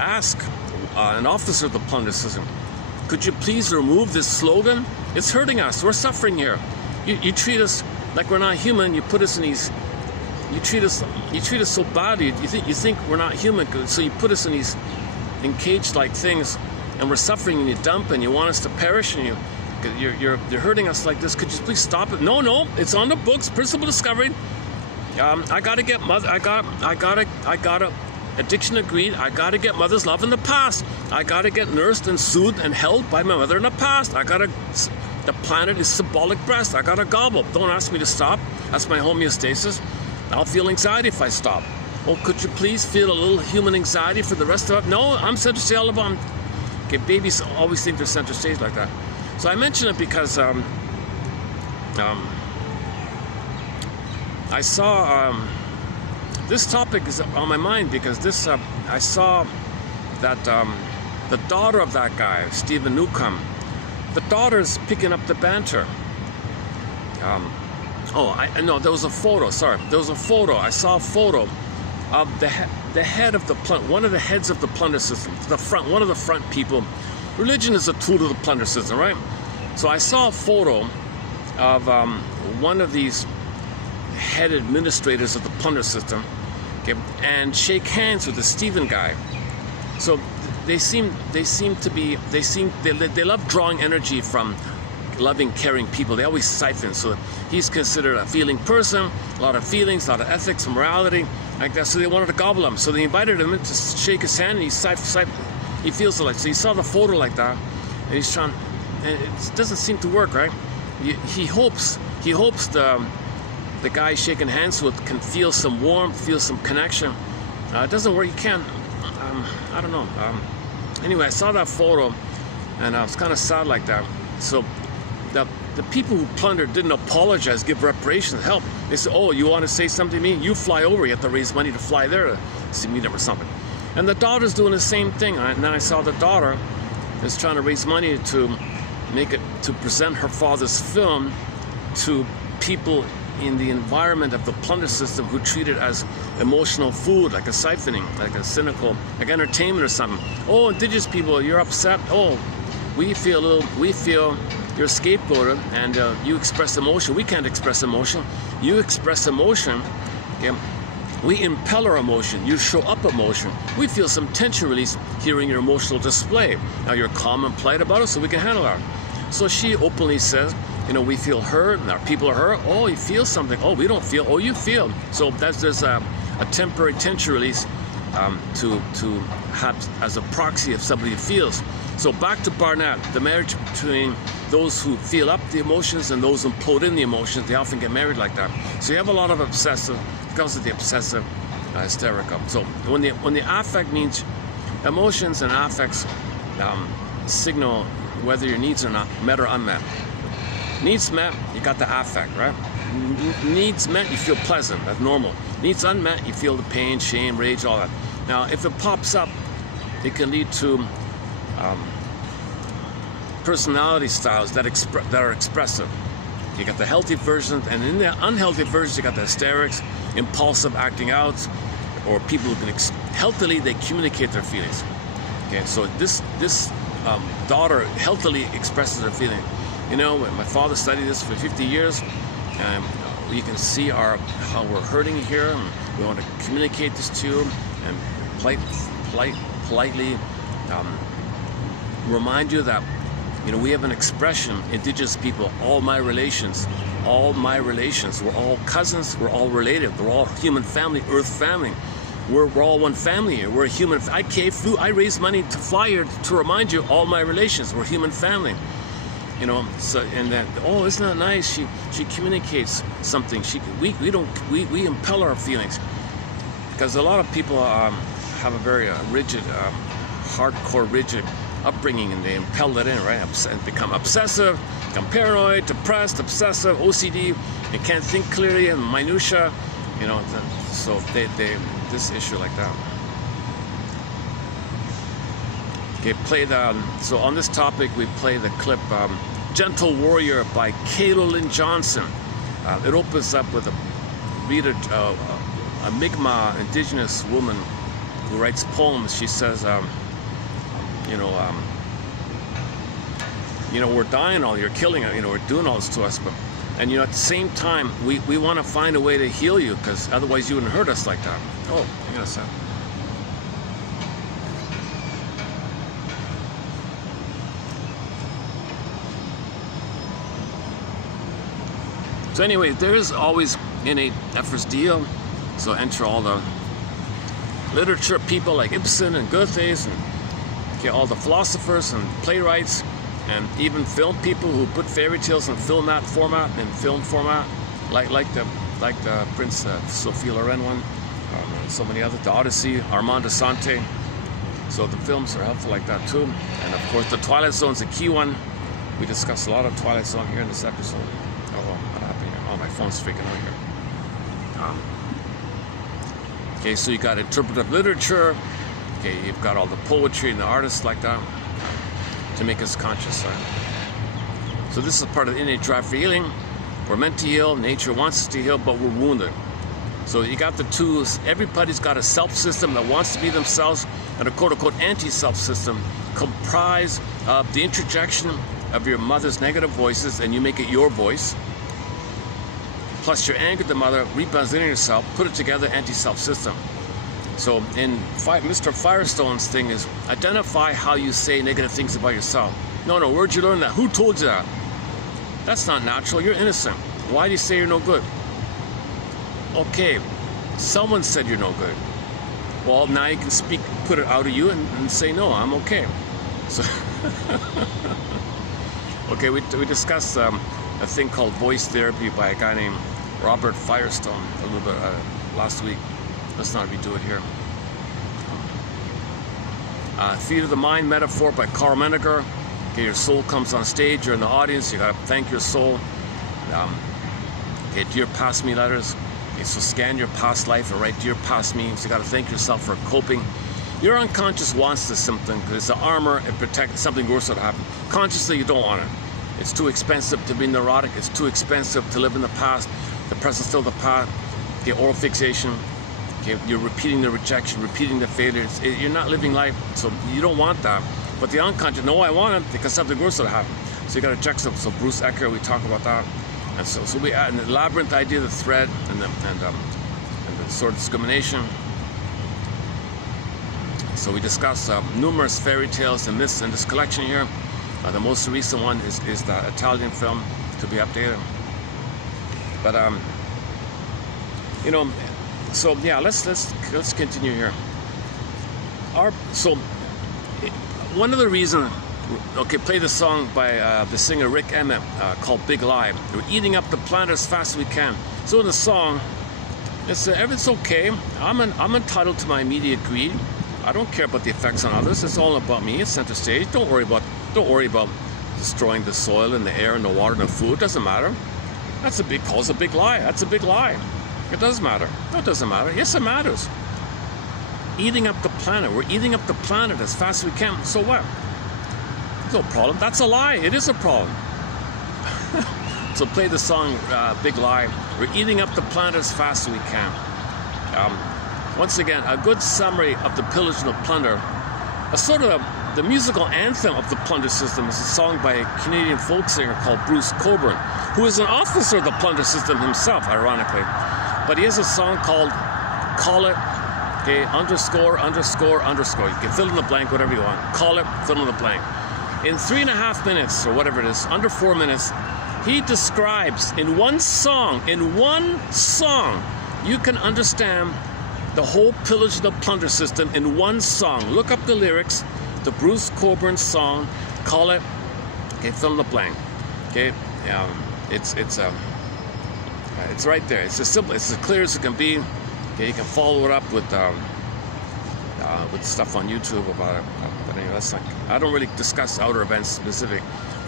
ask an officer of the plunder system, could you please remove this slogan? It's hurting us. We're suffering here. You treat us like we're not human. You put us in these. You treat us so badly. You think we're not human. So you put us in these cage-like things, and we're suffering. And you dump, and you want us to perish, and you're hurting us like this. Could you please stop it? No. It's on the books. Principal discovery. I gotta get mother. I gotta. Addiction agreed. I gotta get mother's love in the past. I gotta get nursed and soothed and held by my mother in the past. The planet is symbolic breast. I gotta gobble. Don't ask me to stop. That's my homeostasis. I'll feel anxiety if I stop. Oh, could you please feel a little human anxiety for the rest of it? No, I'm center stage all about. Okay, babies always think they're center stage like that. So I mention it because I saw. This topic is on my mind because this I saw that the daughter of that guy, Stephen Newcomb, the daughter's picking up the banter. No, there was a photo. Sorry, there was a photo. I saw a photo of the head of one of the heads of the plunder system, one of the front people. Religion is a tool of the plunder system, right? So I saw a photo of one of these head administrators of the plunder system, okay, and shake hands with the Stephen guy. So they love drawing energy from loving, caring people. They always siphon. So he's considered a feeling person, a lot of feelings, a lot of ethics, morality, like that. So they wanted to gobble him. So they invited him in to shake his hand, and he feels like. So he saw the photo like that, and he's trying, and it doesn't seem to work, right? He hopes the guy shaking hands with can feel some warmth, feel some connection. It doesn't work. You can't. I don't know. Anyway, I saw that photo, and I was kind of sad like that. So the people who plundered didn't apologize, give reparations, help. They said, "Oh, you want to say something to me? You fly over. You have to raise money to fly there to see me or something." And the daughter's doing the same thing. And then I saw the daughter is trying to raise money to present her father's film to people in the environment of the plunder system who treat it as emotional food, like a siphoning, like a cynical, like entertainment or something. Oh, indigenous people, you're upset. Oh, we feel you're scapegoated, and you express emotion. We can't express emotion. You express emotion. Okay? We impel our emotion. You show up emotion. We feel some tension release hearing your emotional display. Now you're calm and polite about it, so we can handle that. So she openly says, we feel hurt, and our people are hurt. Oh, you feel something. Oh, we don't feel. Oh, you feel. So there's a temporary tension release to have as a proxy of somebody who feels. So back to Barnett, the marriage between those who feel up the emotions and those who implode in the emotions, they often get married like that. So you have a lot of obsessive, because of the obsessive hysterical. So when the affect means emotions and affects signal whether your needs are not met or unmet. Needs met, you got the affect, right? Needs met, you feel pleasant, that's normal. Needs unmet, you feel the pain, shame, rage, all that. Now, if it pops up, it can lead to personality styles that are expressive. You got the healthy version, and in the unhealthy versions, you got the hysterics, impulsive acting out, or people who can healthily they communicate their feelings. Okay, so this daughter healthily expresses her feeling. My father studied this for 50 years, and you can see how we're hurting here, and we want to communicate this to you, and politely remind you that, we have an expression, indigenous people, all my relations, we're all cousins, we're all related, we're all human family, earth family. We're all one family here. We're a human. I raised money to fly here to remind you all my relations. We're human family. So and then isn't that nice? She communicates something. We impel our feelings, because a lot of people have a very rigid, hardcore rigid upbringing, and they impel it in, right? Become obsessive, become paranoid, depressed, obsessive, OCD, and can't think clearly in minutia, you know. So they this issue like that. Okay, play the, so on this topic we play the clip Gentle Warrior by Kayla Lynn Johnson. It opens up with a Mi'kmaq indigenous woman who writes poems. She says, you know, we're dying all, you're killing it, you know, we're doing all this to us, but, and you know, at the same time, we want to find a way to heal you, because otherwise you wouldn't hurt us like that. Oh, hang on a sec. So anyway, there is always innate FSD, so enter all the literature people like Ibsen and Goethe, and okay, all the philosophers and playwrights, and even film people who put fairy tales in film format, like the Prince Sophie Loren one, and so many others, the Odyssey, Armand Assante. So the films are helpful like that too. And of course, the Twilight Zone's a key one. We discussed a lot of Twilight Zone here in this episode. Oh, well, what happened here? Oh, my phone's freaking out here. Okay, so you got interpretive literature. Okay, you've got all the poetry and the artists like that to make us conscious. Right? So this is part of the innate drive for healing. We're meant to heal. Nature wants us to heal, but we're wounded. So you got the tools. Everybody's got a self system that wants to be themselves, and a quote-unquote anti-self system comprised of the interjection of your mother's negative voices, and you make it your voice. Plus your anger at the mother, representing yourself, put it together, anti-self system. So in Mr. Firestone's thing is identify how you say negative things about yourself. No, where'd you learn that? Who told you that? That's not natural. You're innocent. Why do you say you're no good? Okay, someone said you're no good. Well, now you can speak, put it out of you and say, no, I'm okay. So, okay, we discussed a thing called voice therapy by a guy named Robert Firestone a little bit last week. Let's not redo it here. Theater of the Mind metaphor by Carl Menninger. Okay, your soul comes on stage, you're in the audience, you gotta thank your soul. Okay, dear past me letters. Okay, so scan your past life and write dear past me. So you gotta thank yourself for coping. Your unconscious wants this symptom because it's an armor, it protects something worse would happen. Consciously, you don't want it. It's too expensive to be neurotic, it's too expensive to live in the past. The present's still the past. Okay, oral fixation. Okay, you're repeating the rejection, repeating the failures. You're not living life, so you don't want that. But the unconscious, no, I want it because something worse will happen. So you got to check something. So Bruce Ecker, we talk about that, and so we add the labyrinth idea, the thread, and the sort of discrimination. So we discuss numerous fairy tales and myths in this collection here. The most recent one is the Italian film, to be updated. But you know. So yeah, let's continue here. So one of the reasons, okay, play the song by the singer Rick Emmett called Big Lie. We're eating up the planet as fast as we can. So in the song, it's everything's okay. I'm entitled to my immediate greed. I don't care about the effects on others. It's all about me. It's center stage. Don't worry about destroying the soil and the air and the water and the food. It doesn't matter. That's a big lie. That's a big lie. It does matter. No, it doesn't matter. Yes, it matters. Eating up the planet. We're eating up the planet as fast as we can. So what? No problem. That's a lie. It is a problem. So play the song Big Lie. We're eating up the planet as fast as we can. Once again, a good summary of the pillage and the plunder. A sort of the musical anthem of the plunder system is a song by a Canadian folk singer called Bruce Cockburn, who is an officer of the plunder system himself, ironically. But he has a song called Call It, okay, underscore. You can fill in the blank, whatever you want. Call it, fill in the blank. In 3.5 minutes, or whatever it is, under 4 minutes, he describes in one song, you can understand the whole pillage of the plunder system in one song. Look up the lyrics, the Bruce Cockburn song, Call It, okay, fill in the blank. Okay, it's right there. It's as simple, it's as clear as it can be. Okay, you can follow it up with stuff on YouTube about it. But anyway, that's like, I don't really discuss outer events specific.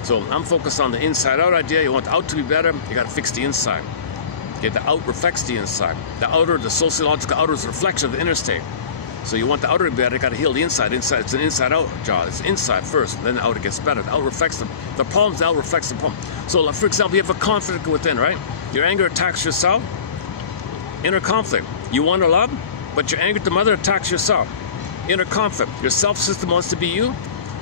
So I'm focused on the inside-out idea. You want the out to be better, you got to fix the inside. Okay, the out reflects the inside. The outer, the sociological outer is a reflection of the inner state. So you want the outer to be better, you got to heal the inside. Inside, it's an inside-out job. It's inside first, then the outer gets better. The out reflects the problems. The out reflects the problem. So, like, for example, you have a conflict within, right? Your anger attacks yourself. Inner conflict. You want to love, but your anger at the mother attacks yourself. Inner conflict. Your self system wants to be you,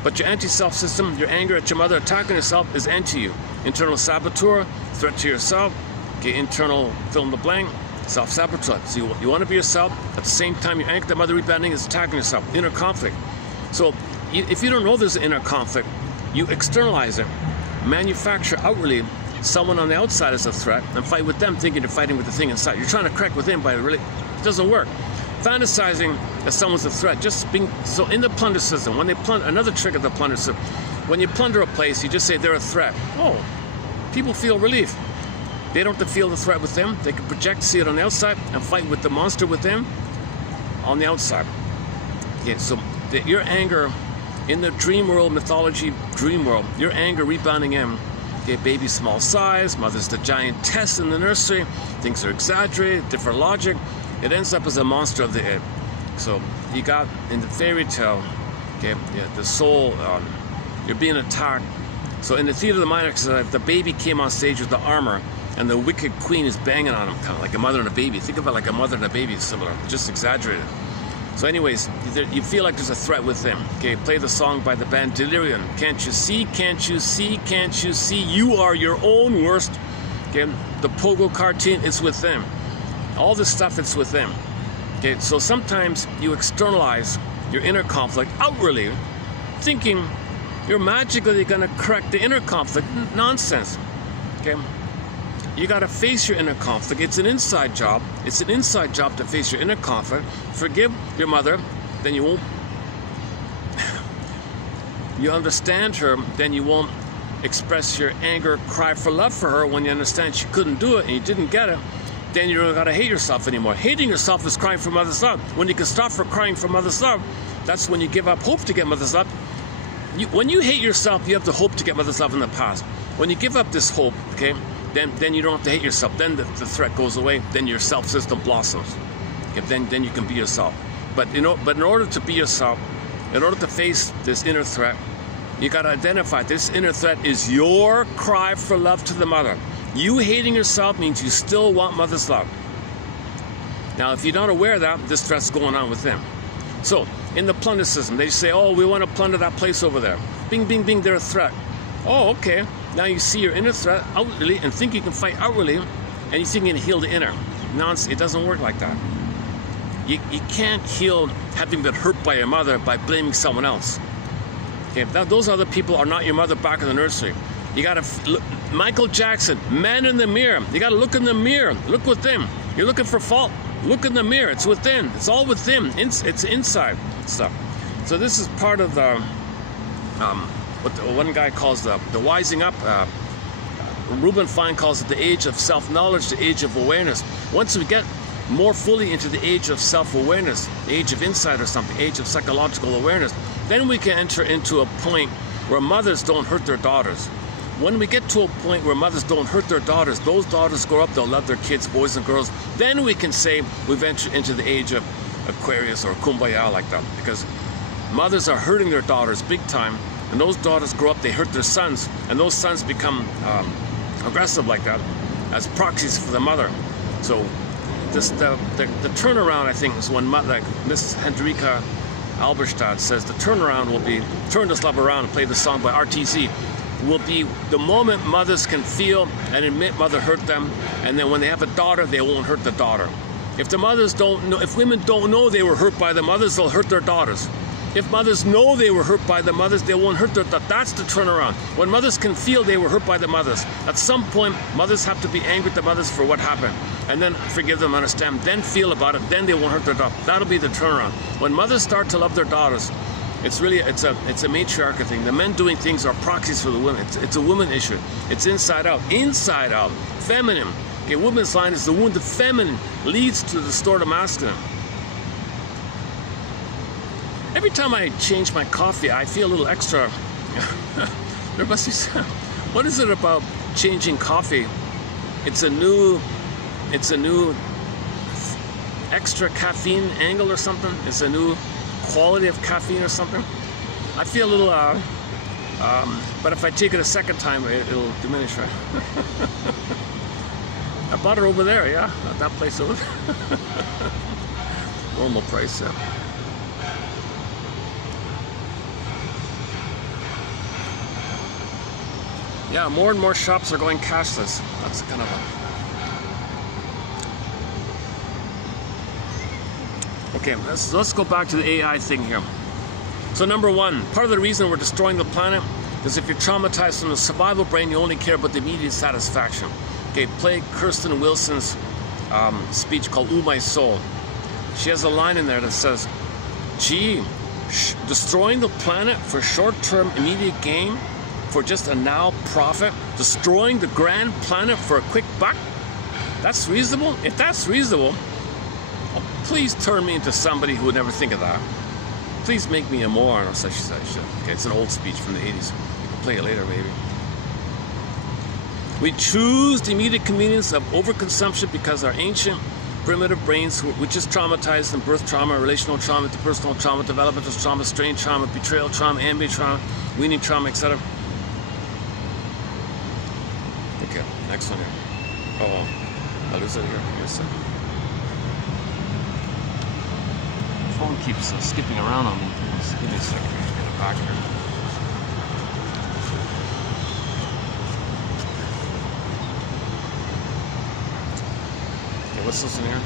but your anti-self system, your anger at your mother attacking yourself, is anti-you. Internal saboteur, threat to yourself. Okay, internal fill in the blank. Self-sabotage. So you want to be yourself, at the same time your anger at the mother rebending is attacking yourself. Inner conflict. So if you don't know there's an inner conflict, you externalize it, manufacture outwardly someone on the outside as a threat, and fight with them thinking you're fighting with the thing inside. You're trying to crack within, but it doesn't work. Fantasizing that someone's a threat, just being, so in the plunder system, when they plunder, another trick of the plunder system, when you plunder a place, you just say they're a threat. Oh, people feel relief. They don't have to feel the threat with them. They can project, see it on the outside, and fight with the monster with them on the outside. Okay, so your anger in the dream world, mythology, dream world, your anger rebounding in. Okay, baby small size, mother's the giantess in the nursery, things are exaggerated, different logic. It ends up as a monster of the id. So you got in the fairy tale, okay, yeah, the soul, you're being attacked. So in the theater of the mind exercise, the baby came on stage with the armor, and the wicked queen is banging on him, kind of like a mother and a baby. Think of it like a mother and a baby, similar, just exaggerated. So anyways, you feel like there's a threat with them. Okay, play the song by the band Delirium. Can't you see, can't you see, can't you see? You are your own worst. Okay, the Pogo cartoon is with them. All this stuff, it's with them. Okay, so sometimes you externalize your inner conflict outwardly, thinking you're magically gonna correct the inner conflict. Nonsense. Okay. You got to face your inner conflict. It's an inside job. It's an inside job to face your inner conflict. Forgive your mother, then you won't. You understand her, then you won't express your anger, cry for love for her when you understand she couldn't do it and you didn't get it. Then you don't got to hate yourself anymore. Hating yourself is crying for mother's love. When you can stop for crying for mother's love, that's when you give up hope to get mother's love. When you hate yourself, you have the hope to get mother's love in the past. When you give up this hope, okay, then you don't have to hate yourself. Then the threat goes away. Then your self system blossoms. Okay, then you can be yourself. But in order to be yourself, in order to face this inner threat, you got to identify this inner threat is your cry for love to the mother. You hating yourself means you still want mother's love. Now, if you're not aware of that, this threat's going on with them. So in the plunder system, they say, oh, we want to plunder that place over there. Bing, bing, bing, they're a threat. Oh, okay. Now you see your inner threat outwardly and think you can fight outwardly, and you think you can heal the inner. Nonsense. It doesn't work like that. You can't heal having been hurt by your mother by blaming someone else. Okay, those other people are not your mother back in the nursery. You got to look. Michael Jackson, man in the mirror. You got to look in the mirror. Look within. You're looking for fault. Look in the mirror. It's within. It's all within. It's inside stuff. So this is part of the what the one guy calls the wising up. Reuben Fine calls it the age of self-knowledge, the age of awareness. Once we get more fully into the age of self-awareness, the age of insight or something, age of psychological awareness, then we can enter into a point where mothers don't hurt their daughters. When we get to a point where mothers don't hurt their daughters, those daughters grow up, they'll love their kids, boys and girls, then we can say we've entered into the age of Aquarius or Kumbaya like that, because mothers are hurting their daughters big time, and those daughters grow up, they hurt their sons, and those sons become aggressive like that as proxies for the mother. So this, the turnaround, I think, is when like Miss Hendrika Alberstadt says the turnaround will be, turn this love around and play the song by RTC, will be the moment mothers can feel and admit mother hurt them, and then when they have a daughter, they won't hurt the daughter. If the mothers don't know, if women don't know they were hurt by the mothers, they'll hurt their daughters. If mothers know they were hurt by the mothers, they won't hurt their daughters. That's the turnaround. When mothers can feel they were hurt by the mothers, at some point, mothers have to be angry at the mothers for what happened, and then forgive them, understand, then feel about it, then they won't hurt their daughter. That'll be the turnaround. When mothers start to love their daughters, it's really, it's a matriarchal thing. The men doing things are proxies for the women. It's a woman issue. It's inside out, feminine. Okay, woman's line is the wounded feminine leads to the distorted masculine. Every time I change my coffee, I feel a little extra. There must be some. What is it about changing coffee? It's a new extra caffeine angle or something. It's a new quality of caffeine or something. I feel a little, but if I take it a second time, it'll diminish, right? I bought it over there, yeah, at that place over there. Normal price, yeah. Yeah, more and more shops are going cashless. That's kind of a... Okay, let's go back to the AI thing here. So number one, part of the reason we're destroying the planet is if you're traumatized from the survival brain, you only care about the immediate satisfaction. Okay, play Kirsten Wilson's speech called Ooh My Soul. She has a line in there that says, gee, destroying the planet for short-term immediate gain, for just a now profit, destroying the grand planet for a quick buck? That's reasonable? If that's reasonable, please turn me into somebody who would never think of that. Please make me a moron, or such and such. Okay, it's an old speech from the 80s. We can play it later, maybe. We choose the immediate convenience of overconsumption because our ancient primitive brains, which is traumatized in birth trauma, relational trauma, interpersonal trauma, developmental trauma, strain trauma, betrayal trauma, ambient trauma, weaning trauma, etc. Okay, next one here. Oh, I'll lose it here. Yes, sir. The phone keeps skipping around on me. Just give me a second. Get it back here. Okay, what's this in here?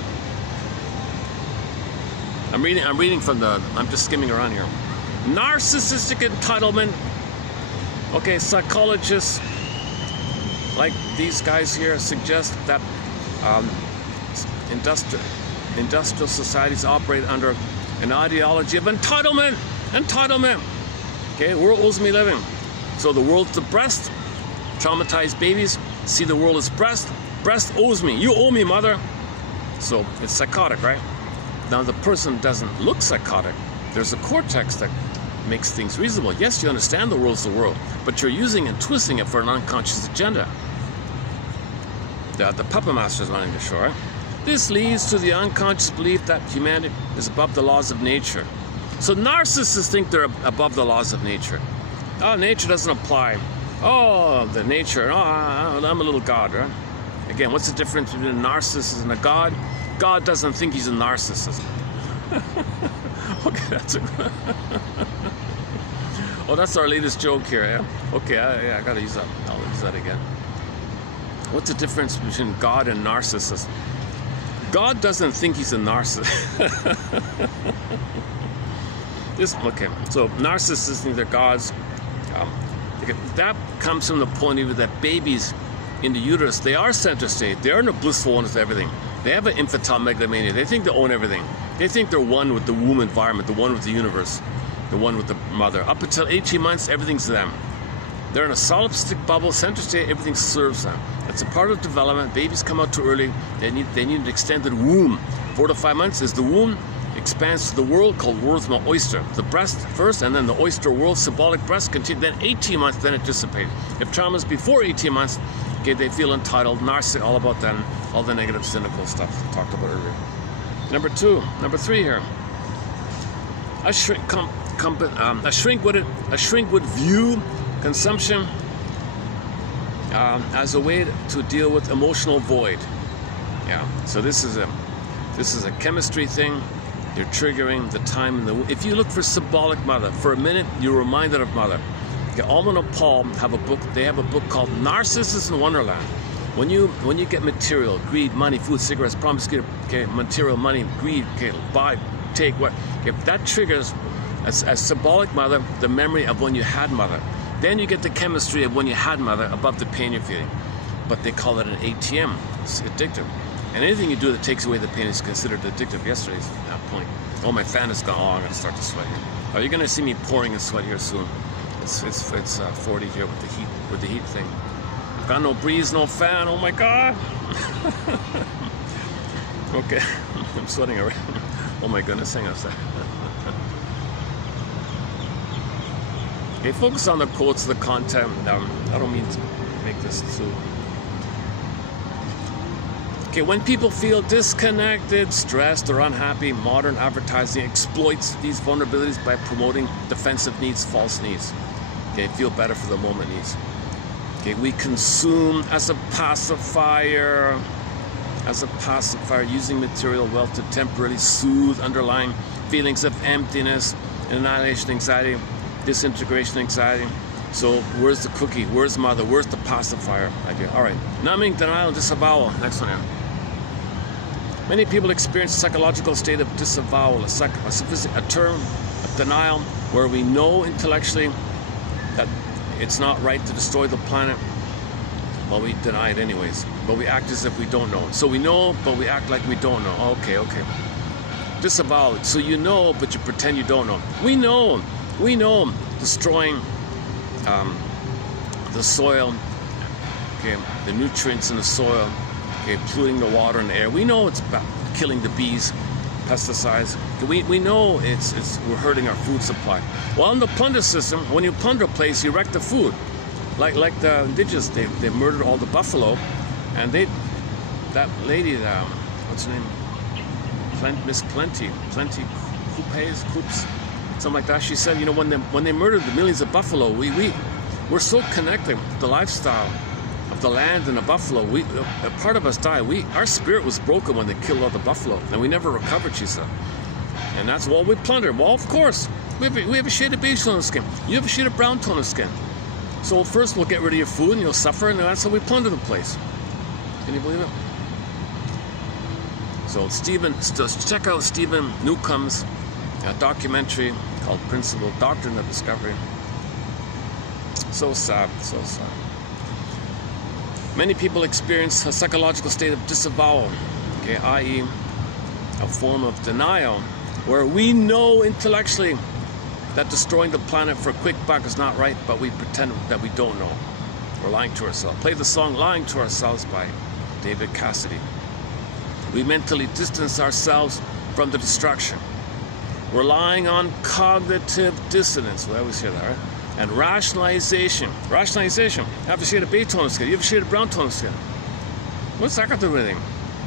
I'm reading from the. I'm just skimming around here. Narcissistic entitlement. Okay, psychologists like these guys here suggest that industrial societies operate under an ideology of entitlement. Entitlement. Okay, world owes me living. So the world's the breast. Traumatized babies see the world as breast. Breast owes me. You owe me, mother. So it's psychotic, right? Now the person doesn't look psychotic. There's a cortex that makes things reasonable. Yes, you understand the world's the world, but you're using and twisting it for an unconscious agenda. The puppet master is running the show, right? This leads to the unconscious belief that humanity is above the laws of nature. So narcissists think they're above the laws of nature. Oh, nature doesn't apply. Oh, the nature. Oh, I'm a little god, right? Again, what's the difference between a narcissist and a god? God doesn't think he's a narcissist. Okay, that's a... Oh, that's our latest joke here, yeah? Okay, I gotta use that. I'll use that again. What's the difference between God and narcissist? God doesn't think he's a narcissist. Okay, so narcissists think they're gods. That comes from the point of view that babies in the uterus, they are center state. They're in a blissful oneness with everything. They have an infantile megalomania. They think they own everything. They think they're one with the womb environment, the one with the universe, the one with the mother. Up until 18 months, everything's them. They're in a solipsistic bubble, center state, everything serves them. It's a part of development. Babies come out too early. They need an extended womb. 4 to 5 months is the womb, expands to the world called world's my oyster. The breast first, and then the oyster world, symbolic breast, continue, then 18 months, then it dissipates. If trauma's before 18 months, okay, they feel entitled, narcissistic, all about them, all the negative, cynical stuff we talked about earlier. Number 3 here. A shrink would view consumption as a way to deal with emotional void. Yeah. So this is a chemistry thing. You're triggering the time in the. If you look for symbolic mother for a minute, you're reminded of mother. Okay, Alman and Paul have a book. They have a book called Narcissus in Wonderland. When you get material, greed, money, food, cigarettes, promiscuity, okay, material, money, greed, okay, buy, take what. Okay, that triggers as symbolic mother the memory of when you had mother. Then you get the chemistry of when you had mother above the pain you're feeling. But they call it an ATM. It's addictive. And anything you do that takes away the pain is considered addictive. Yesterday's that point. Oh, my fan is gone. Oh, I'm going to start to sweat here. Oh, you're going to see me pouring in sweat here soon. It's 40 here with the heat thing. Got no breeze, no fan. Oh my God. Okay, I'm sweating around. Oh my goodness, hang on a sec. Okay, focus on the quotes, the content. I don't mean to make this too... Okay, when people feel disconnected, stressed, or unhappy, modern advertising exploits these vulnerabilities by promoting defensive needs, false needs. Okay, feel better for the moment needs. Okay, we consume as a pacifier, using material wealth to temporarily soothe underlying feelings of emptiness, annihilation anxiety, disintegration anxiety. So where's the cookie? Where's mother? Where's the pacifier idea? All right, numbing, denial, and disavowal. Next one here. Many people experience a psychological state of disavowal, a term of denial where we know intellectually that it's not right to destroy the planet, but we deny it anyways. But we act as if we don't know. So we know, but we act like we don't know. Okay. Disavowal. So you know, but you pretend you don't know. We know destroying the soil, okay, the nutrients in the soil, okay, polluting the water and the air. We know it's about killing the bees, pesticides. We know we're hurting our food supply. Well, in the plunder system, when you plunder a place, you wreck the food. Like the indigenous, they murdered all the buffalo, and that lady, what's her name? Miss Plenty Coops, something like that. She said, you know, when they murdered the millions of buffalo, we're so connected with the lifestyle of the land and the buffalo. A part of us died. Our spirit was broken when they killed all the buffalo, and we never recovered, she said. And that's what we plundered. Well, of course, we have a shade of beige tone of skin. You have a shade of brown tone of skin. So first we'll get rid of your food and you'll suffer, and that's how we plunder the place. Can you believe it? So check out Stephen Newcomb's documentary called Principle, Doctrine of Discovery. So sad, so sad. Many people experience a psychological state of disavowal, okay, i.e. a form of denial, where we know intellectually that destroying the planet for a quick buck is not right, but we pretend that we don't know. We're lying to ourselves. Play the song Lying to Ourselves by David Cassidy. We mentally distance ourselves from the destruction. Relying on cognitive dissonance. We always hear that, right? And rationalization. Rationalization. You have a shade of beige tone of skin. You have a shade of brown tone of skin. What's that got to do with anything?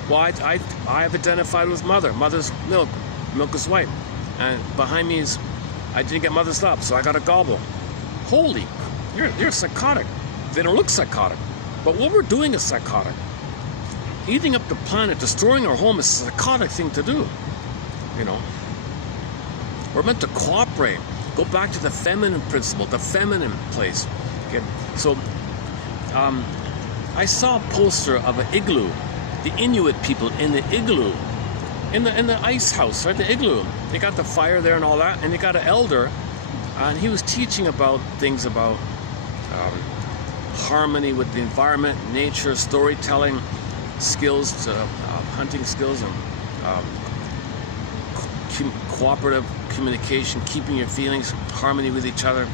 Well, I have identified with mother. Mother's milk. Milk is white. And behind me is, I didn't get mother's lap, so I got a gobble. Holy, you're psychotic. They don't look psychotic. But what we're doing is psychotic. Eating up the planet, destroying our home is a psychotic thing to do. You know. We're meant to cooperate. Go back to the feminine principle, the feminine place. Okay. So, I saw a poster of an igloo, the Inuit people in the igloo, in the ice house, right? The igloo. They got the fire there and all that, and they got an elder, and he was teaching about things about harmony with the environment, nature, storytelling skills, hunting skills, and cooperative communication, keeping your feelings, harmony with each other.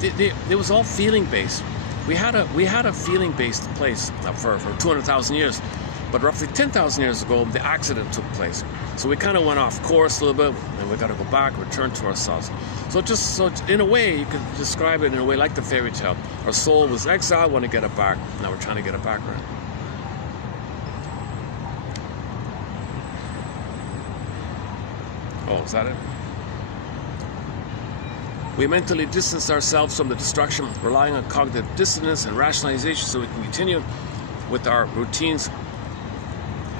It was all feeling based. We had a feeling based place for 200,000 years, but roughly 10,000 years ago the accident took place. So we kind of went off course a little bit, and we got to go back, return to ourselves. So in a way, you could describe it in a way like the fairy tale. Our soul was exiled, want to get it back. Now we're trying to get it back, right? Oh, is that it? We mentally distance ourselves from the destruction, relying on cognitive dissonance and rationalization so we can continue with our routines.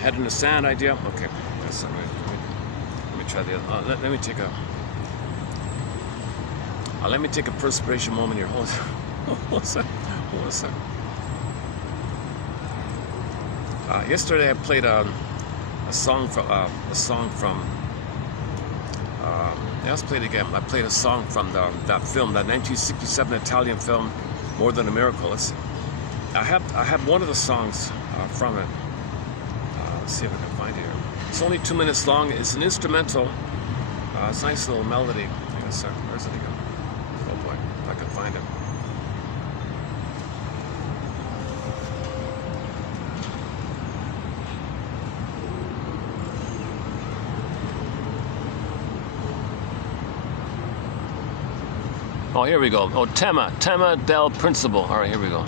Head in the sand idea. Okay, that's right. Let me try the other. Let me take a perspiration moment here. What's that? Yesterday I played a song from. Let's play it again. I played a song from that film, that 1967 Italian film, More Than a Miracle. Let's see. I have one of the songs from it. Let's see if I can find it here. It's only 2 minutes long. It's an instrumental. It's a nice little melody. Hang on a second. Where's it again? Oh boy, if I can find it. Oh, here we go. Oh, tema del principle. All right, here we go.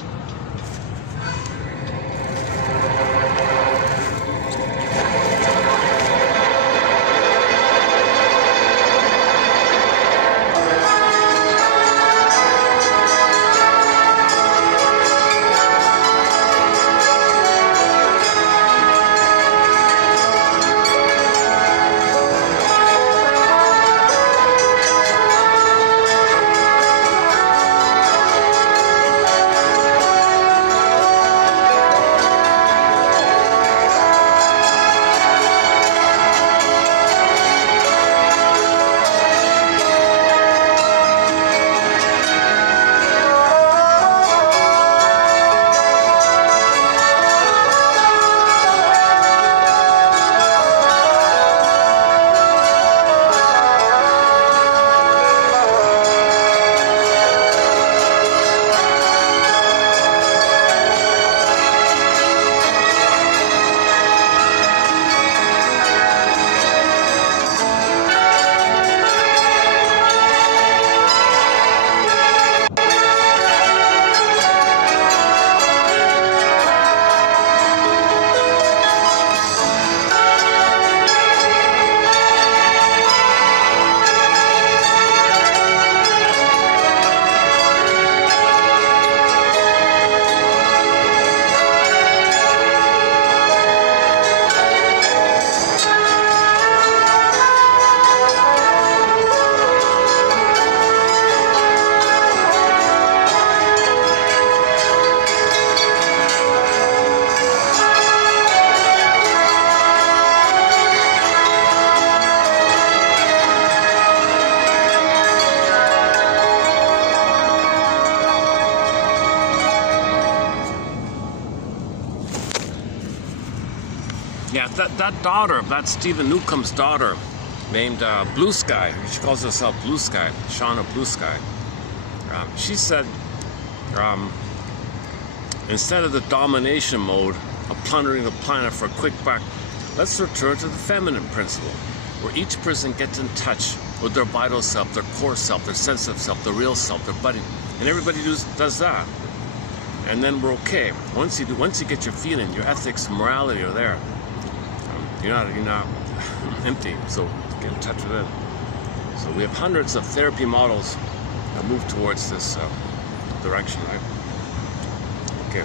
Yeah, that daughter, that's Stephen Newcomb's daughter, named Blue Sky. She calls herself Blue Sky, Shauna Blue Sky. She said, instead of the domination mode of plundering the planet for a quick buck, let's return to the feminine principle, where each person gets in touch with their vital self, their core self, their sensitive self, their real self, their body, and everybody does that. And then we're okay. Once you get your feeling, your ethics, morality are there. You're not empty. So get in touch with it. So we have hundreds of therapy models that move towards this direction, right? Okay.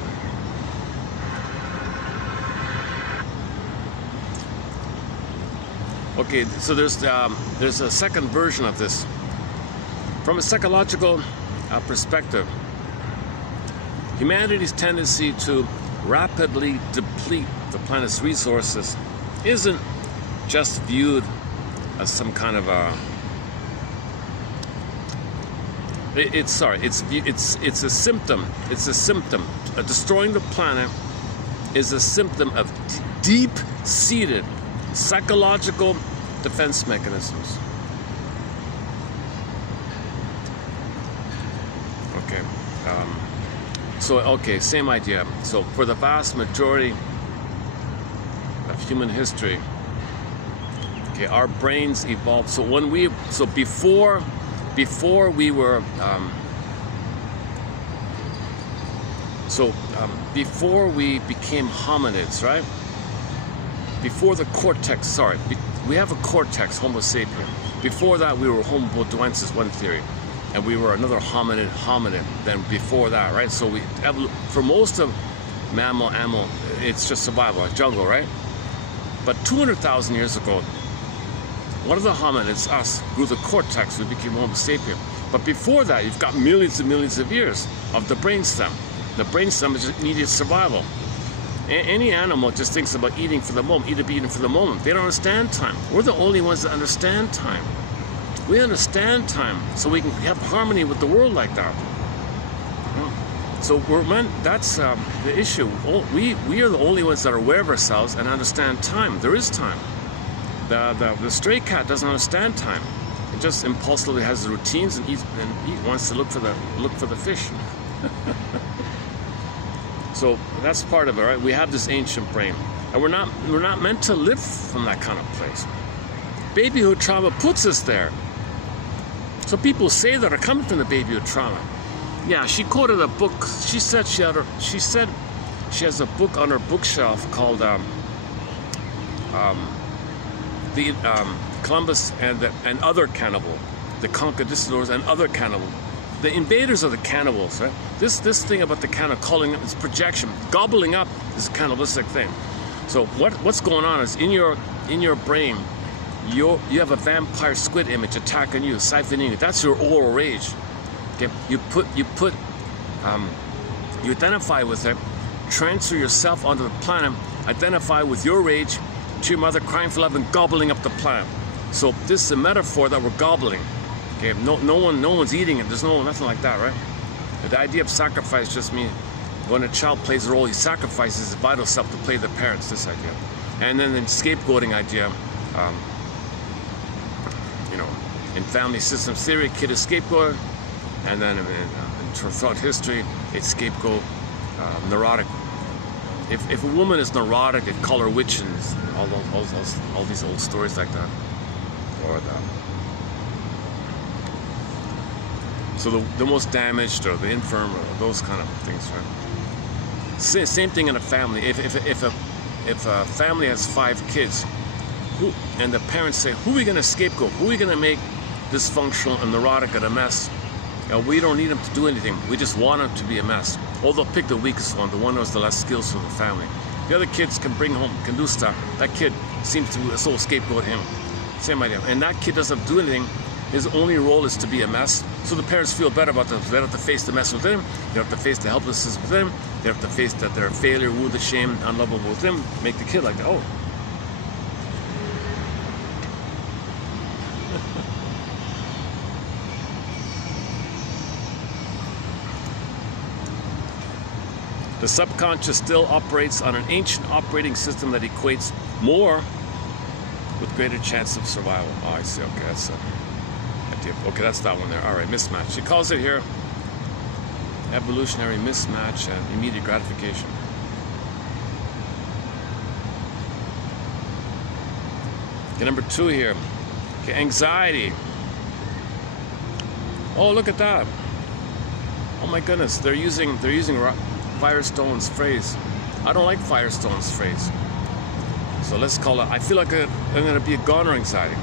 Okay. So there's a second version of this from a psychological perspective. Humanity's tendency to rapidly deplete the planet's resources isn't just viewed as some kind of it's a symptom. It's a symptom. Destroying the planet is a symptom of deep-seated psychological defense mechanisms. Okay. Okay, same idea. So for the vast majority of human history, okay, our brains evolved. So before we were before we became hominids, right? Before the cortex, we have a cortex, Homo sapien. Before that, we were Homo bodoensis, one theory. And we were another hominid than before that, right? So for most of mammal, animal, it's just survival, like jungle, right? But 200,000 years ago, one of the hominids, us, grew the cortex, we became Homo sapien. But before that, you've got millions and millions of years of the brainstem. The brainstem is just immediate survival. Any animal just thinks about eating for the moment, eating for the moment. They don't understand time. We're the only ones that understand time. We understand time, so we can have harmony with the world like that. So that's the issue. We are the only ones that are aware of ourselves and understand time. There is time. The stray cat doesn't understand time. It just impulsively has the routines and wants to look for the fish. So that's part of it, right? We have this ancient brain, and we're not meant to live from that kind of place. Babyhood trauma puts us there. So people say that are coming from the babyhood trauma. Yeah, she quoted a book. She said she has a book on her bookshelf called Columbus and Other Cannibal, the Conquistadors and Other Cannibal. The invaders are the cannibals, right? This thing about the cannibal calling it, it's projection. Gobbling up is a cannibalistic thing. So what's going on is in your brain, you have a vampire squid image attacking you, siphoning you. That's your oral rage. Okay, you identify with it, transfer yourself onto the planet, identify with your rage to your mother crying for love and gobbling up the planet. So this is a metaphor that we're gobbling. Okay, no one's eating it. There's nothing like that, right? But the idea of sacrifice just means when a child plays a role, he sacrifices his vital self to play the parents. This idea, and then the scapegoating idea. In family systems theory, kid is scapegoat, and then throughout history, it's scapegoat, neurotic. If a woman is neurotic, they call her witch, and all these old stories like that, or so the most damaged or the infirm or those kind of things, right? Same thing in a family. If a family has 5 kids, and the parents say, who are we going to scapegoat? Who are we going to make dysfunctional and neurotic and a mess? We don't need them to do anything. We just want them to be a mess. Or they'll pick the weakest one, the one who has the less skills for the family. The other kids can bring home, can do stuff. That kid seems to so scapegoat him. Same idea. And that kid doesn't do anything. His only role is to be a mess. So the parents feel better about them. They don't have to face the mess with him. They don't have to face the helplessness with him. They have to face that they're a failure, wounded, shame, unlovable with him. Make the kid like that. Oh. The subconscious still operates on an ancient operating system that equates more with greater chance of survival. Oh, I see. Okay, that's okay. That's that one there. All right, mismatch. She calls it here evolutionary mismatch and immediate gratification. Okay, number 2 here. Okay, anxiety. Oh, look at that. Oh my goodness, they're using Firestone's phrase. I don't like Firestone's phrase. So let's call it, I feel like I'm going to be a goner anxiety.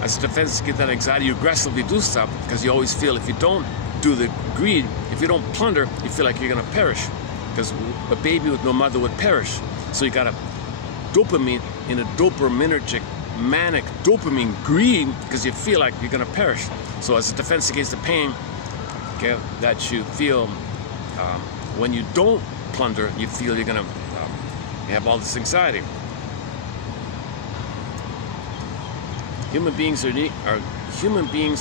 As a defense against that anxiety, you aggressively do stuff because you always feel if you don't do the greed, if you don't plunder, you feel like you're going to perish. Because a baby with no mother would perish. So you got a dopamine in a dopaminergic, manic dopamine greed because you feel like you're going to perish. So as a defense against the pain, okay, that you feel when you don't plunder, you feel you're gonna you have all this anxiety. Human beings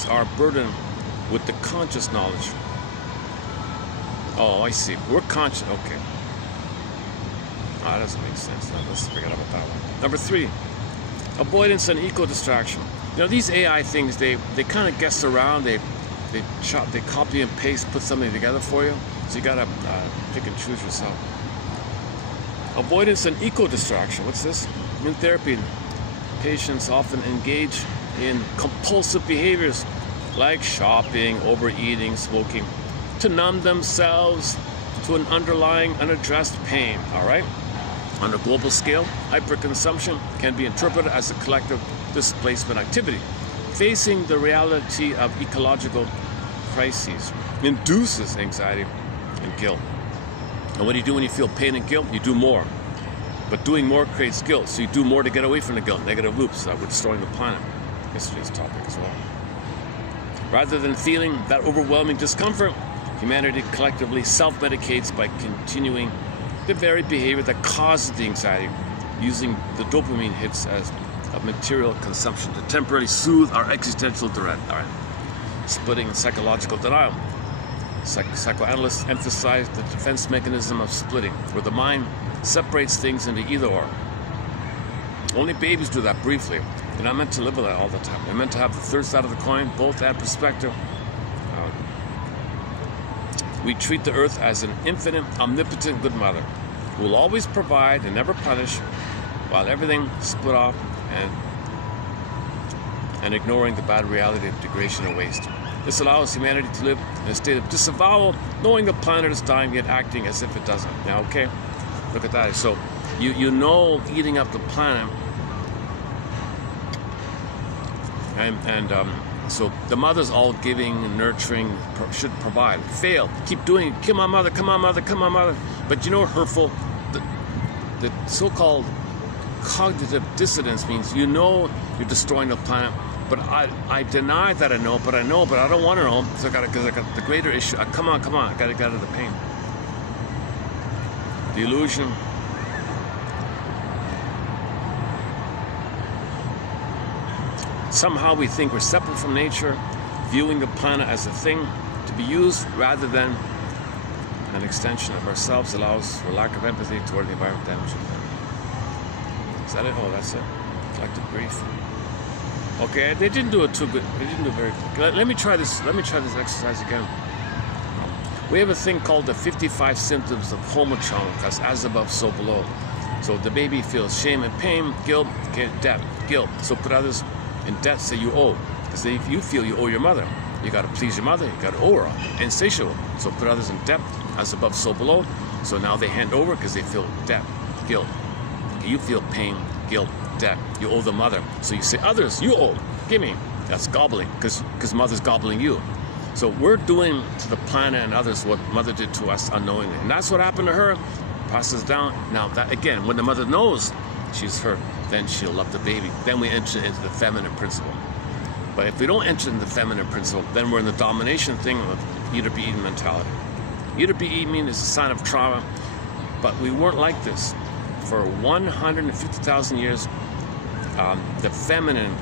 are burdened with the conscious knowledge. Oh, I see. We're conscious. Okay. Oh, that doesn't make sense. No, let's forget about that one. Number 3, avoidance and eco-distraction. These AI things, they kind of guess around. They copy and paste, put something together for you. So you gotta pick and choose yourself. Avoidance and eco-distraction. What's this? In therapy, patients often engage in compulsive behaviors like shopping, overeating, smoking to numb themselves to an underlying unaddressed pain. All right? On a global scale, hyperconsumption can be interpreted as a collective displacement activity. Facing the reality of ecological crises induces anxiety and guilt. And what do you do when you feel pain and guilt? You do more. But doing more creates guilt, so you do more to get away from the guilt. Negative loops that we're destroying the planet. Yesterday's topic as well. Rather than feeling that overwhelming discomfort, humanity collectively self-medicates by continuing the very behavior that causes the anxiety, using the dopamine hits as of material consumption to temporarily soothe our existential dread. All right. Splitting psychological denial. Psychoanalysts emphasize the defense mechanism of splitting, where the mind separates things into either or. Only babies do that briefly. They're not meant to live with that all the time. They're meant to have the third side of the coin, both add perspective. We treat the earth as an infinite, omnipotent good mother who will always provide and never punish, while everything split off and ignoring the bad reality of degradation and waste. This allows humanity to live in a state of disavowal, knowing the planet is dying, yet acting as if it doesn't. Now, okay, look at that. So you know eating up the planet, and so the mother's all giving, nurturing, should provide. Fail, keep doing it. Come on, mother, come on, mother, come on, mother. But you know what hurtful? The so-called cognitive dissonance means you know you're destroying the planet, but I deny that I know, but I don't want to know, so because I got the greater issue. Come on, I got to get out of the pain. The illusion. Somehow we think we're separate from nature, viewing the planet as a thing to be used rather than an extension of ourselves allows for lack of empathy toward the environment damaging them. Is that it? Oh, that's it. Collective grief. Okay, they didn't do it too good. They didn't do it very good. Let me try this exercise again. We have a thing called the 55 symptoms of homochon, as above, so below. So the baby feels shame and pain, guilt, debt, guilt. So put others in debt, say you owe. Because if you feel you owe your mother, you got to please your mother, you got to owe her, insatiable. So put others in debt, as above, so below. So now they hand over because they feel debt, guilt. You feel pain, guilt, debt. You owe the mother. So you say, others, you owe, give me. That's gobbling, because mother's gobbling you. So we're doing to the planet and others what mother did to us unknowingly. And that's what happened to her. Passes down. Now, that again, when the mother knows she's hurt, then she'll love the baby. Then we enter into the feminine principle. But if we don't enter into the feminine principle, then we're in the domination thing of eat or be eaten mentality. Eat or be eaten is a sign of trauma, but we weren't like this. For 150,000 years, the feminine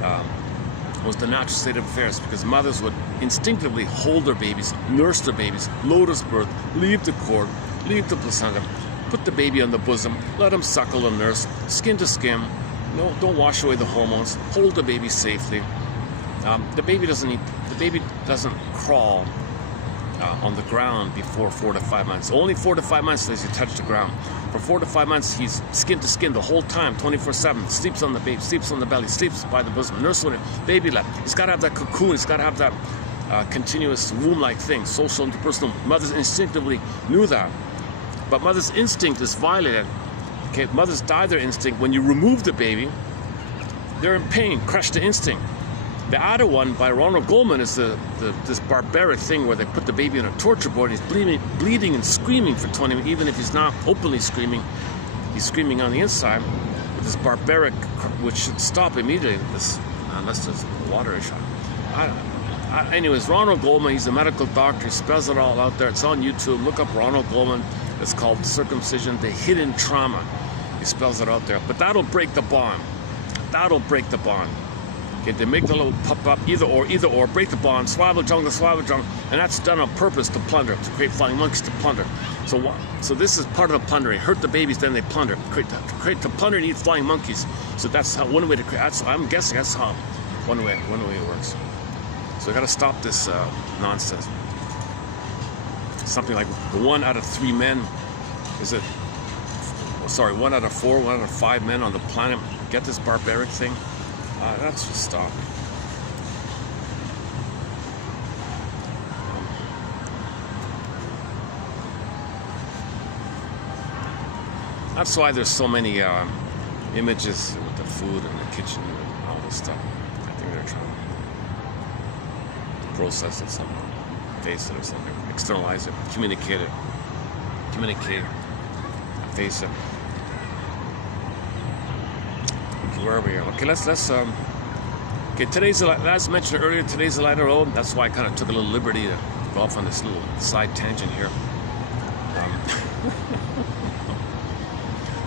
was the natural state of affairs because mothers would instinctively hold their babies, nurse their babies, lotus birth, leave the cord, leave the placenta, put the baby on the bosom, let them suckle and nurse, skin to skin. No, don't wash away the hormones. Hold the baby safely. The baby doesn't crawl on the ground before 4 to 5 months. Only 4 to 5 months does he touch the ground. For 4 to 5 months, he's skin to skin the whole time, 24/7. Sleeps on the baby, sleeps on the belly, sleeps by the bosom. Nurse with it, baby lap. He's got to have that cocoon. He's got to have that continuous womb-like thing, social interpersonal. Mothers instinctively knew that, but mother's instinct is violated. Okay, mothers die their instinct. When you remove the baby, they're in pain, crush the instinct. The other one by Ronald Goldman is this barbaric thing where they put the baby in a torture board. He's bleeding and screaming for 20 minutes, even if he's not openly screaming. He's screaming on the inside with this barbaric, which should stop immediately. Unless there's a water issue. Anyways, Ronald Goldman, he's a medical doctor. He spells it all out there. It's on YouTube. Look up Ronald Goldman. It's called Circumcision, the Hidden Trauma. He spells it out there. But that'll break the bond. That'll break the bond. Okay, the amygdala will pop up, either or, break the bond, survival jungle, and that's done on purpose to plunder, to create flying monkeys to plunder. So this is part of the plundering. Hurt the babies, then they plunder. To plunder and eat flying monkeys. So that's how one way to create. I'm guessing that's how one way it works. So we got to stop this nonsense. Something like 1 out of 3 men, sorry, 1 out of 4, 1 out of 5 men on the planet get this barbaric thing. That's just stop. That's why there's so many images with the food in the kitchen and all this stuff. I think they're trying to process it somehow, face it or something, externalize it, communicate, face it. Where are we here? Okay, let's okay, today's, as mentioned earlier, today's a lighter road. That's why I kind of took a little liberty to go off on this little side tangent here.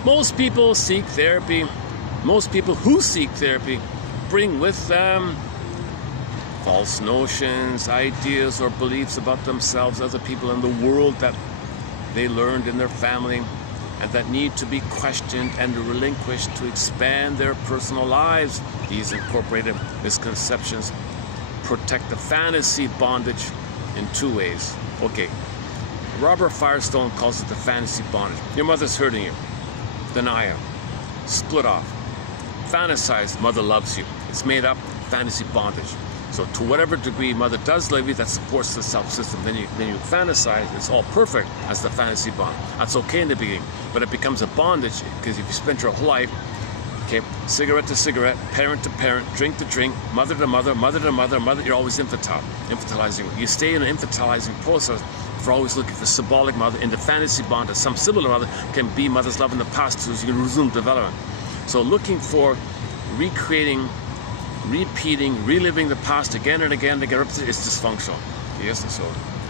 Most people seek therapy. Most people who seek therapy bring with them false notions, ideas, or beliefs about themselves, other people in the world that they learned in their family, and that need to be questioned and relinquished to expand their personal lives. These incorporated misconceptions protect the fantasy bondage in 2 ways. Okay, Robert Firestone calls it the fantasy bondage. Your mother's hurting you. Deny her. Split off. Fantasize, mother loves you. It's made up. fantasy bondage. So to whatever degree mother does love you, that supports the self-system. Then you fantasize, it's all perfect as the fantasy bond. That's okay in the beginning, but it becomes a bondage because if you spend your whole life, okay, cigarette to cigarette, parent to parent, drink to drink, mother to mother, mother to mother, you're always infantilizing. You stay in an infantilizing process for always looking for symbolic mother in the fantasy bond that some similar mother can be mother's love in the past so you can resume development. So looking for recreating, repeating, reliving the past again and again to get up to it's dysfunctional. Yes, so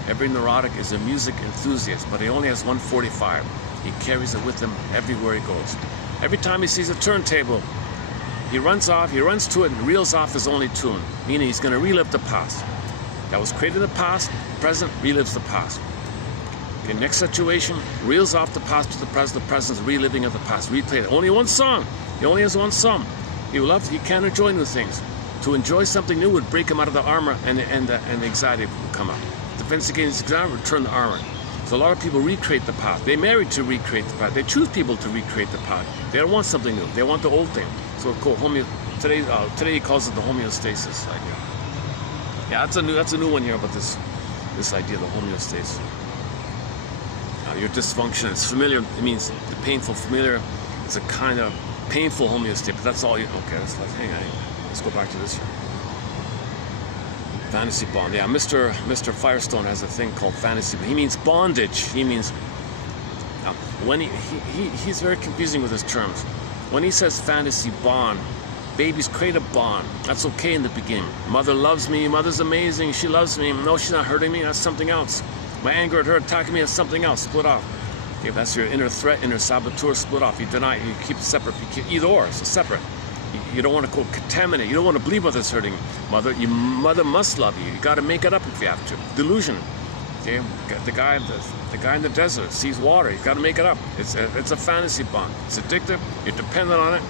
every neurotic is a music enthusiast, but he only has 145. He carries it with him everywhere he goes. Every time he sees a turntable, he runs to it and reels off his only tune, meaning he's going to relive the past. That was created in the past, present, relives the past. Okay, next situation, reels off the past to the present's reliving of the past, replay it. Only one song. He only has one song. He can't enjoy new things. To enjoy something new would break him out of the armor and the anxiety would come up. Defense against anxiety would turn the armor. So a lot of people recreate the past. They marry to recreate the past. They choose people to recreate the past. They don't want something new. They want the old thing. So cool. Today he calls it the homeostasis idea. Yeah, that's a new one here about this idea of the homeostasis. Your dysfunction is familiar. It means the painful familiar. It's a kind of painful homeostasis. But that's all you. Okay, hang on. Let's go back to this here. Fantasy bond. Yeah, Mr. Firestone has a thing called fantasy. He means bondage. He means when he's very confusing with his terms. When he says fantasy bond, babies create a bond. That's okay in the beginning. Mother loves me. Mother's amazing. She loves me. No, she's not hurting me. That's something else. My anger at her attacking me. That's something else. Split off. Okay, that's your inner threat, inner saboteur. Split off. You deny it. You keep it separate. You keep either or. It's separate. You don't want to contaminate. You don't want to believe mother's hurting mother. Mother must love you. You got to make it up if you have to. Delusion. Okay, the guy in the desert sees water. You got to make it up. It's a fantasy bond. It's addictive. You're dependent on it,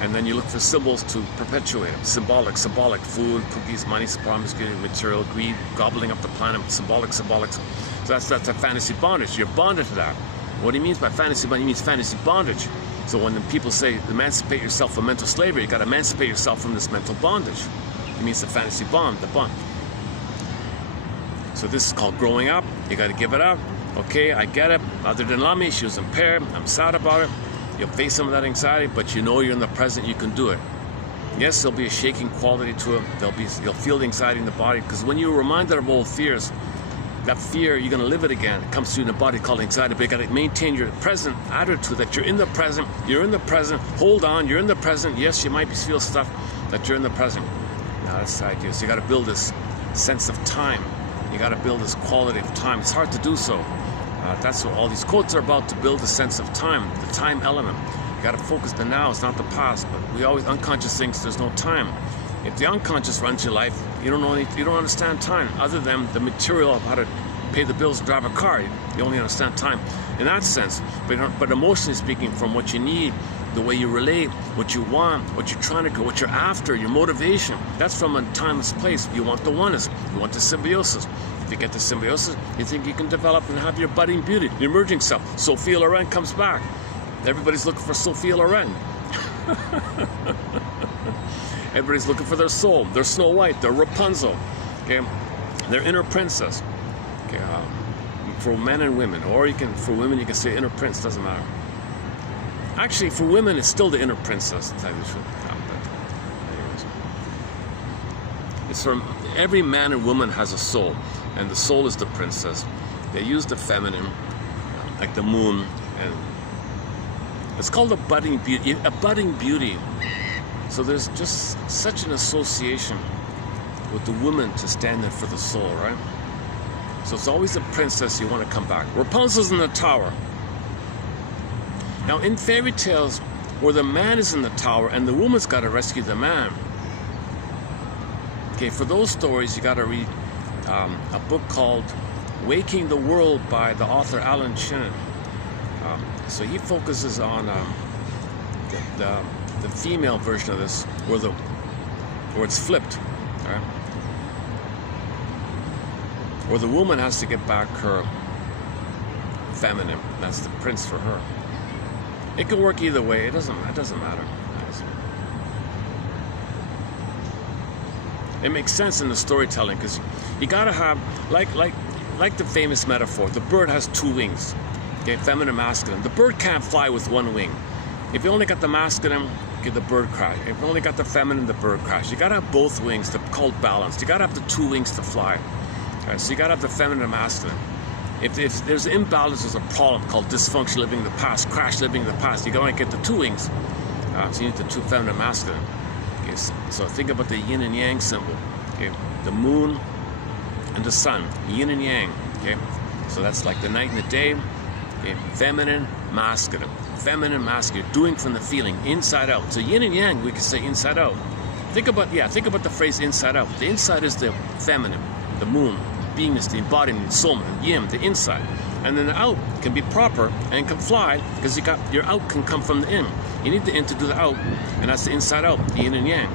and then you look for symbols to perpetuate it. Symbolic, food, cookies, money, promiscuity, material, greed, gobbling up the planet. Symbolic. So that's a fantasy bondage. You're bonded to that. What he means by fantasy bondage, he means fantasy bondage. So when the people say emancipate yourself from mental slavery, you got to emancipate yourself from this mental bondage. It means the fantasy bond, the bond. So this is called growing up. You got to give it up. Okay, I get it. Mother didn't love me. She was impaired. I'm sad about it. You'll face some of that anxiety, but you know you're in the present. You can do it. Yes, there'll be a shaking quality to it. You'll feel the anxiety in the body because when you're reminded of old fears, that fear, you're going to live it again. It comes through in the body called anxiety, but you got to maintain your present attitude that you're in the present. You're in the present. Hold on. You're in the present. Yes, you might feel stuff that you're in the present. Now, that's the idea. So you got to build this sense of time. You got to build this quality of time. It's hard to do so. That's what all these quotes are about, to build a sense of time, the time element. You got to focus the now. It's not the past, but we always unconscious thinks there's no time. If the unconscious runs your life, you don't understand time other than the material of how to pay the bills and drive a car. You only understand time in that sense. But emotionally speaking, from what you need, the way you relate, what you want, what you're trying to go, what you're after, your motivation, that's from a timeless place. You want the oneness. You want the symbiosis. If you get the symbiosis, you think you can develop and have your budding beauty, your emerging self. Sophia Loren comes back. Everybody's looking for Sophia Loren. Everybody's looking for their soul, their Snow White, their Rapunzel, okay, their inner princess. Okay, for men and women, or for women you can say inner prince, doesn't matter. Actually, for women it's still the inner princess. To tell you the truth. Anyways, it's from every man and woman has a soul, and the soul is the princess. They use the feminine, like the moon, and it's called a budding beauty. A budding beauty. So there's just such an association with the woman to stand there for the soul, right? So it's always the princess you want to come back. Rapunzel's in the tower. Now in fairy tales, where the man is in the tower and the woman's got to rescue the man. Okay, for those stories, you got to read a book called Waking the World by the author Alan Shannon. So he focuses on the female version of this, where it's flipped, right? Where the woman has to get back her feminine. That's the prince for her. It can work either way. It doesn't matter. It makes sense in the storytelling because you gotta have, like the famous metaphor, the bird has two wings, okay, feminine and masculine. The bird can't fly with one wing. If you only got the masculine, okay, the bird crash. If you only got the feminine, the bird crash. You gotta have both wings to called balanced. You gotta have the two wings to fly. Okay, so you gotta have the feminine and masculine. If there's an imbalance, there's a problem called dysfunction living in the past, crash living in the past. You gotta get the two wings. So you need the two feminine and masculine. Okay, so think about the yin and yang symbol. Okay, the moon and the sun, yin and yang. Okay, so that's like the night and the day. Okay, feminine, masculine. Feminine, masculine. You're doing from the feeling, inside out. So yin and yang, we could say inside out. Think about the phrase inside out. The inside is the feminine, the moon, beingness, the embodiment, the soul, and yin, the inside. And then the out can be proper and can fly because your out can come from the in. You need the in to do the out, and that's the inside out, the yin and yang.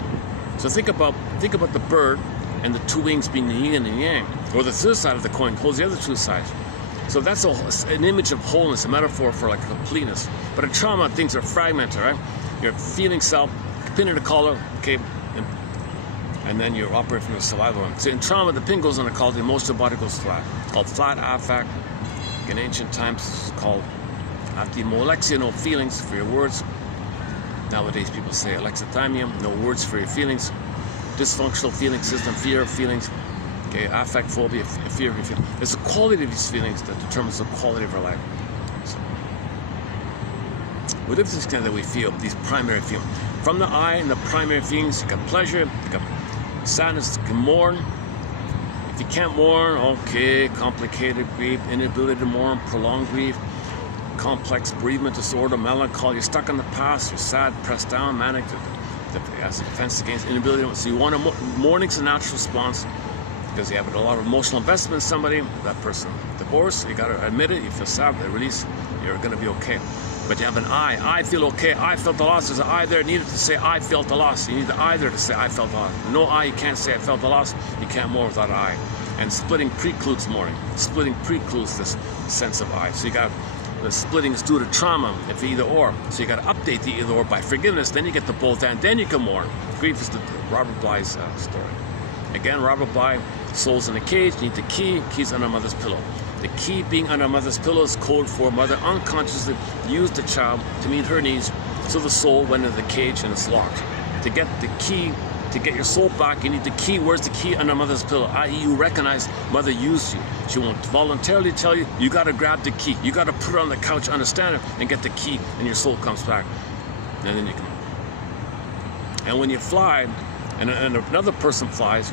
So think about the bird and the two wings being the yin and yang, or the third side of the coin holds the other two sides. So that's an image of wholeness, a metaphor for like completeness. But in trauma, things are fragmented, right? You're feeling self, pin in the collar, okay, and then you're operating from the survival one. So in trauma, the pin goes on the collar, the emotional body goes flat, called flat affect. In ancient times, it's called alexia, no feelings for your words. Nowadays, people say alexithymia, no words for your feelings. Dysfunctional feeling system, fear of feelings. Okay, affect phobia, fear of your feelings. It's the quality of these feelings that determines the quality of our life. So, with every extent that we feel, these primary feelings. From the I and the primary feelings, you got pleasure, you got sadness, you can mourn. If you can't mourn, okay, complicated grief, inability to mourn, prolonged grief, complex bereavement disorder, melancholy, you're stuck in the past, you're sad, pressed down, manic, as a defense against inability. So you want to mourning's a natural response because you have a lot of emotional investment in somebody, that person. Divorce, you got to admit it, you feel sad, they release, you're going to be okay. But you have an I feel okay, I felt the loss. There's an I there needed to say I felt the loss. You need the I there to say I felt the loss. No I, you can't say I felt the loss. You can't mourn without I. And splitting precludes mourning. Splitting precludes this sense of I. So you got the splitting is due to trauma, if either or. So you got to update the either or by forgiveness. Then you get the both and then you can mourn. Grief is the Robert Bly's story. Again, Robert Bly, soul's in a cage, need the key, key's under mother's pillow. The key being under mother's pillow is code for mother unconsciously used the child to meet her needs, so the soul went into the cage and it's locked. To get the key, to get your soul back, you need the key. Where's the key? Under mother's pillow, i.e. you recognize mother used you. She won't voluntarily tell you, you gotta grab the key. You gotta put it on the couch, understand it, and get the key, and your soul comes back. And then you can. And when you fly, and another person flies,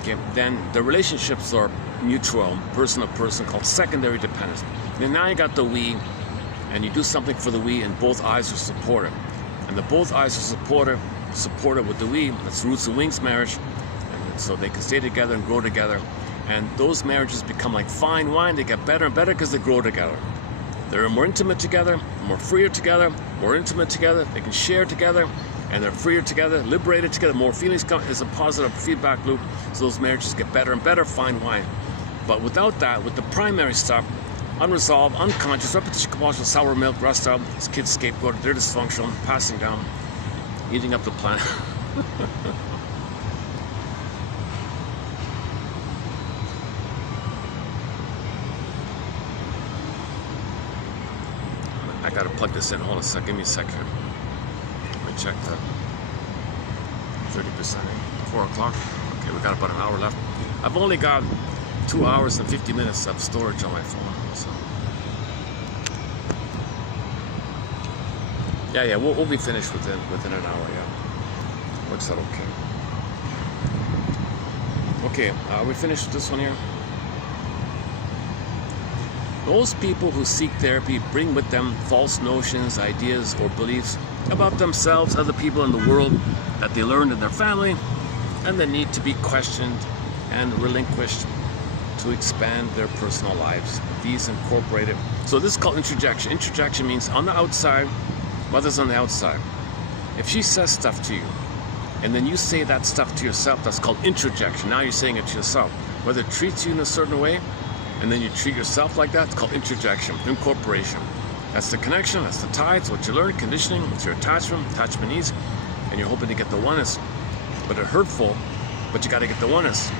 okay, then the relationships are mutual, person to person, called secondary dependence. And now you got the we, and you do something for the we, and both eyes are supported. And the both eyes are supported with the we. That's roots and wings marriage, and so they can stay together and grow together. And those marriages become like fine wine. They get better and better because they grow together. They're more intimate together, more freer together, more intimate together. They can share together, and they're freer together, liberated together. More feelings come. It's a positive feedback loop. So those marriages get better and better. Fine wine. But without that, with the primary stuff, unresolved, unconscious, repetition, compulsion, sour milk, rust out, this kid's scapegoat, they're dysfunctional, passing down, eating up the planet. I gotta plug this in. Hold on a sec. Give me a sec here. Let me check that. 30%. 4 o'clock. Okay, we got about an hour left. I've only got 2 hours and 50 minutes of storage on my phone. So. Yeah, we'll be finished within an hour. Yeah, works out okay. Okay, we finished with this one here. Those people who seek therapy bring with them false notions, ideas, or beliefs about themselves, other people in the world that they learned in their family, and the need to be questioned and relinquished to expand their personal lives. These incorporated. So this is called introjection. Introjection means on the outside, mother's on the outside. If she says stuff to you, and then you say that stuff to yourself, that's called introjection. Now you're saying it to yourself. Whether it treats you in a certain way, and then you treat yourself like that, it's called introjection, incorporation. That's the connection, that's the tie, it's what you learn, conditioning, it's your attachment needs, and you're hoping to get the oneness. But it's hurtful But you got to get the oneness.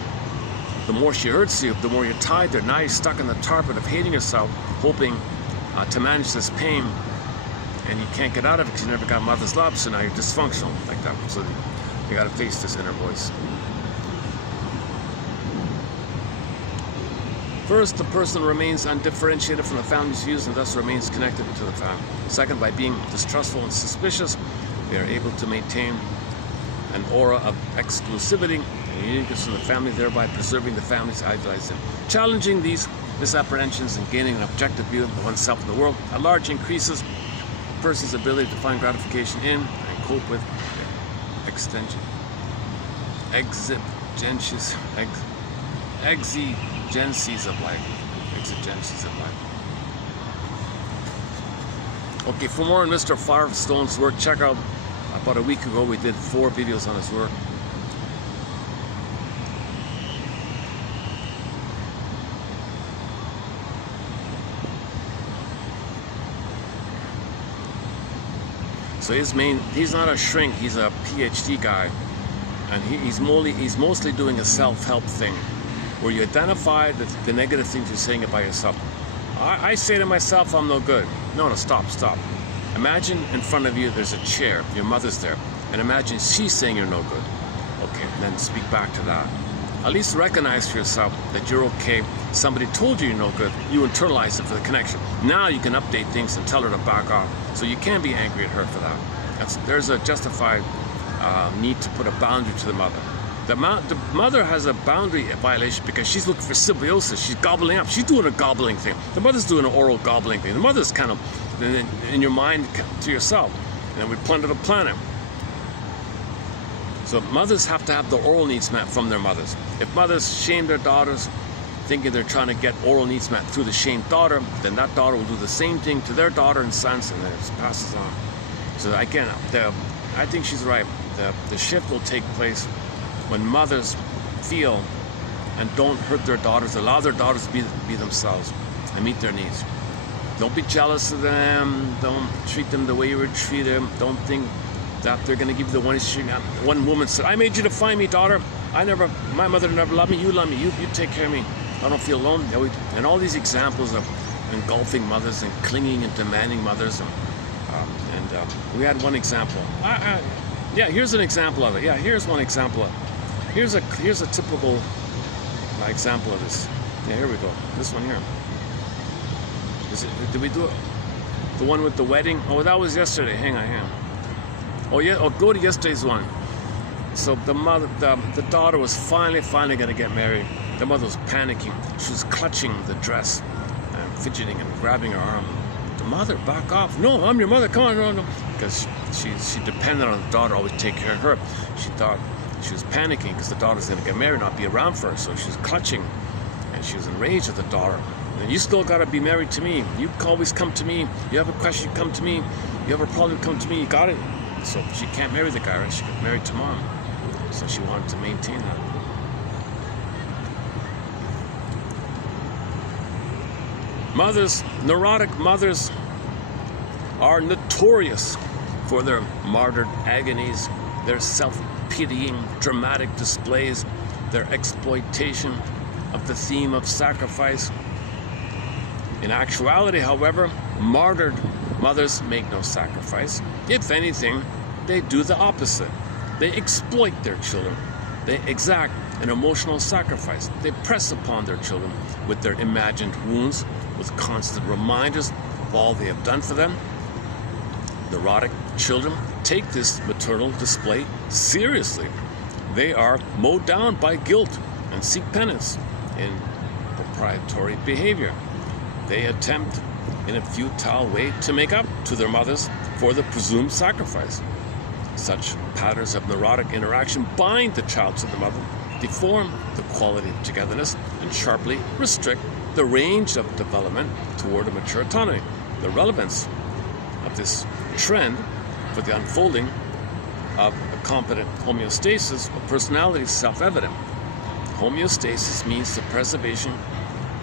The more she hurts you, the more you're tied there. Now you're stuck in the target of hating yourself, hoping to manage this pain, and you can't get out of it because you never got mother's love, so now you're dysfunctional like that. So you got to face this inner voice. First, the person remains undifferentiated from the family's views and thus remains connected to the family. Second, by being distrustful and suspicious, they are able to maintain an aura of exclusivity and uniqueness from the family, thereby preserving the family's idealized image. Challenging these misapprehensions and gaining an objective view of oneself in the world at large increases a person's ability to find gratification in and cope with exigencies of life. Exigencies of life. Okay, for more on Mr. Firestone's work, check out, about a week ago we did 4 videos on his work. So he's not a shrink, he's a PhD guy, and he's mostly doing a self-help thing, where you identify the negative things you're saying about yourself. I say to myself, I'm no good. No, stop. Imagine in front of you there's a chair, your mother's there, and imagine she's saying you're no good. Okay, and then speak back to that. At least recognize for yourself that you're okay. Somebody told you you're no good. You internalize it for the connection. Now you can update things and tell her to back off. So you can be angry at her for that. There's a justified need to put a boundary to the mother. The mother has a boundary violation because she's looking for symbiosis. She's gobbling up. She's doing a gobbling thing. The mother's doing an oral gobbling thing. The mother's kind of in your mind to yourself. And then we plunder the planet. So mothers have to have the oral needs met from their mothers. If mothers shame their daughters, thinking they're trying to get oral needs met through the shamed daughter, then that daughter will do the same thing to their daughter and sons, and then it passes on. So again, I think she's right. The shift will take place when mothers feel and don't hurt their daughters, allow their daughters to be themselves and meet their needs. Don't be jealous of them. Don't treat them the way you would treat them. Don't think that they're going to give you the one issue. One woman said, I made you to find me, daughter. My mother never loved me. You love me. You take care of me. I don't feel alone. And all these examples of engulfing mothers and clinging and demanding mothers. And we had one example. Yeah, here's an example of it. Yeah, here's one example of it. Here's a typical example of this. Yeah, here we go. This one here. Did we do it? The one with the wedding? Oh, that was yesterday. Hang on. Oh yeah. Oh, go to yesterday's one. So the daughter was finally going to get married. The mother was panicking. She was clutching the dress and fidgeting and grabbing her arm. The mother, back off. No, I'm your mother. Come on, no. Because she depended on the daughter to always take care of her. She thought she was panicking because the daughter's going to get married, not be around for her. So she was clutching, and she was enraged at the daughter. And you still got to be married to me. You always come to me. You have a question, come to me. You have a problem, come to me. You got it. So she can't marry the guy, right? She got married to mom. So she wanted to maintain that. Mothers, neurotic mothers, are notorious for their martyred agonies, their self-pitying, dramatic displays, their exploitation of the theme of sacrifice. In actuality, however, martyred mothers make no sacrifice. If anything, they do the opposite. They exploit their children. They exact an emotional sacrifice. They press upon their children with their imagined wounds, with constant reminders of all they have done for them. Neurotic children take this maternal display seriously. They are mowed down by guilt and seek penance in proprietary behavior. They attempt in a futile way to make up to their mothers for the presumed sacrifice. Such patterns of neurotic interaction bind the child to the mother, deform the quality of togetherness, and sharply restrict the range of development toward a mature autonomy. The relevance of this trend for the unfolding of a competent homeostasis of personality is self-evident. Homeostasis means the preservation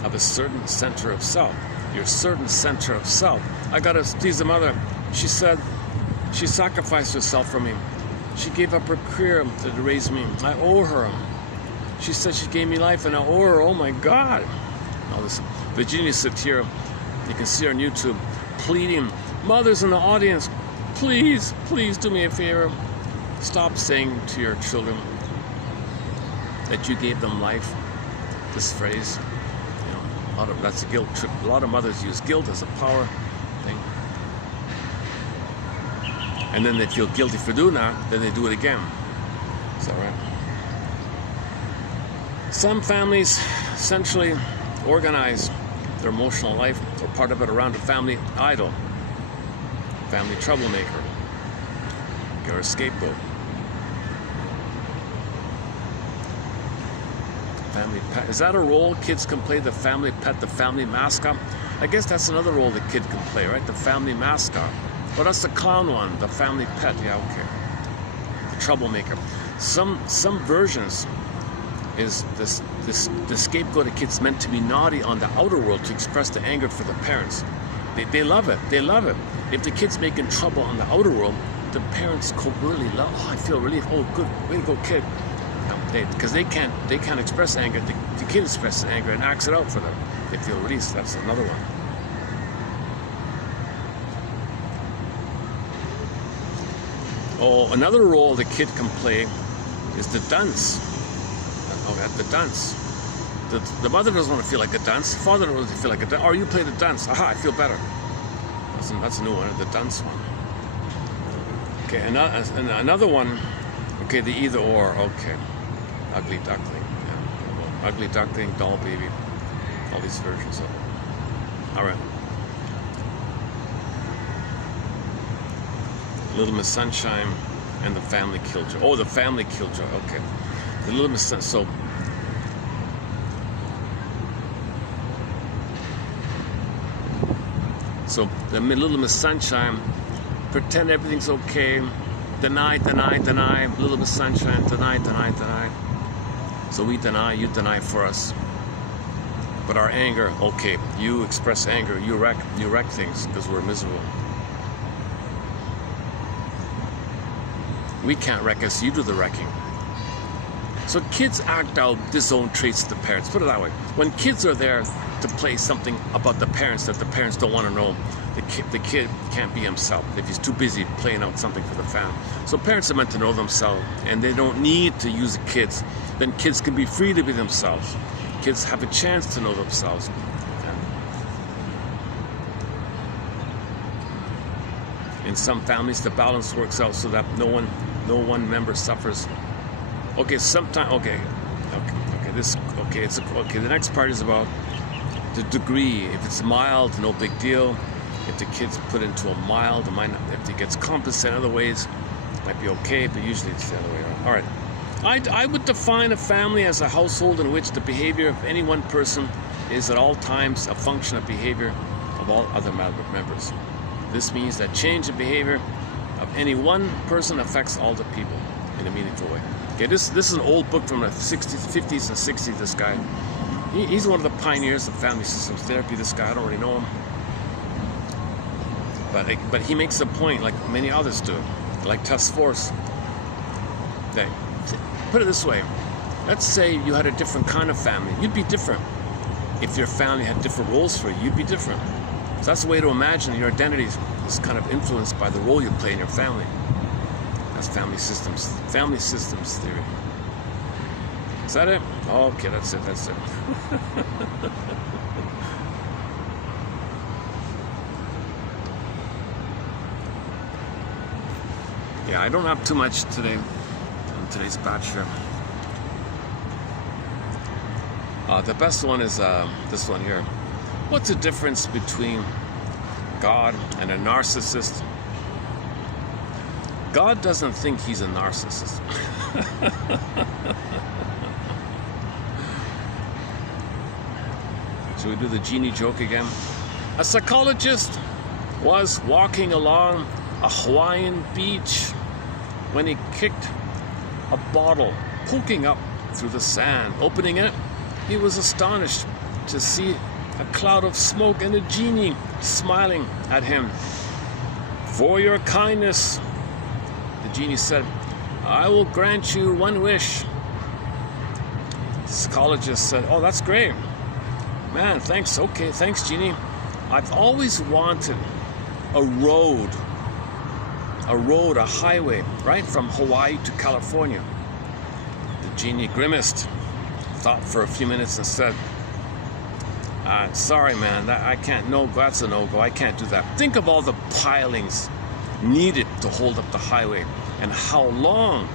of a certain center of self. Your certain center of self. I gotta please the mother. She said she sacrificed herself for me. She gave up her career to raise me. I owe her. She said she gave me life and I owe her. Oh my God. All this. Virginia Satir, you can see her on YouTube, pleading, mothers in the audience, please, please do me a favor. Stop saying to your children that you gave them life. This phrase, you know, that's a guilt trip. A lot of mothers use guilt as a power thing. And then they feel guilty for doing that, then they do it again. Is that right? Some families essentially organize their emotional life or part of it around a family idol, family troublemaker, or a scapegoat. Family pet. Is that a role kids can play, the family pet, the family mascot? I guess that's another role the kid can play, right? The family mascot. Well, that's the clown one, the family pet, yeah, okay. The troublemaker. Some versions is the scapegoat of kids meant to be naughty on the outer world to express the anger for the parents. They love it. They love it. If the kid's making trouble on the outer world, the parents really love. Oh, I feel relief. Oh, good, way to go, kid. Because they can't express anger. The kid expresses anger and acts it out for them. They feel released. That's another one. Oh, another role the kid can play is the dunce. The dunce. The mother doesn't want to feel like a dunce. The father doesn't want to feel like a dunce. Or you play the dunce. Aha, I feel better. That's a new one, the dunce one. Okay, another one. Okay, the either or. Okay, ugly duckling. Yeah. Ugly duckling, doll baby. All these versions of it. All right. Little Miss Sunshine and the Family Killjoy. Oh, the Family Killjoy. Okay. The Little Miss Sunshine. So the Little Miss Sunshine, pretend everything's okay, deny, Little Miss Sunshine, deny. So we deny, you deny for us. But our anger, okay, you express anger, you wreck things because we're miserable. We can't wreck us, you do the wrecking. So kids act out disowned traits of the parents. Put it that way. When kids are there to play something about the parents that the parents don't want to know, the kid can't be himself if he's too busy playing out something for the family. So parents are meant to know themselves, and they don't need to use the kids. Then kids can be free to be themselves. Kids have a chance to know themselves. In some families, the balance works out so that no one member suffers. Okay, the next part is about the degree. If it's mild, no big deal. If the kid's put into a mild, if it gets compensated in other ways, it might be okay, but usually it's the other way around. All right. I would define a family as a household in which the behavior of any one person is at all times a function of behavior of all other members. This means that change in behavior of any one person affects all the people in a meaningful way. Okay, this is an old book from the 60s, 50s and 60s, this guy. He's one of the pioneers of family systems therapy, this guy. I don't really know him. But he makes a point, like many others do, like Task Force. That, put it this way, let's say you had a different kind of family. You'd be different. If your family had different roles for you, you'd be different. So that's the way to imagine your identity is kind of influenced by the role you play in your family. That's family systems theory. Is that it? Oh, okay, that's it. Yeah, I don't have too much today in today's batch here. The best one is this one here. What's the difference between God and a narcissist? God doesn't think he's a narcissist. Should we do the genie joke again? A psychologist was walking along a Hawaiian beach when he kicked a bottle poking up through the sand. Opening it, he was astonished to see a cloud of smoke and a genie smiling at him. For your kindness, the genie said, I will grant you one wish. psychologist said, "Oh, that's great. Man, thanks. Okay, thanks, Jeannie. I've always wanted a road, a highway, right from Hawaii to California." The genie grimaced, thought for a few minutes and said, "Sorry, man, I can't. No, that's a no-go. I can't do that. Think of all the pilings needed to hold up the highway, and how long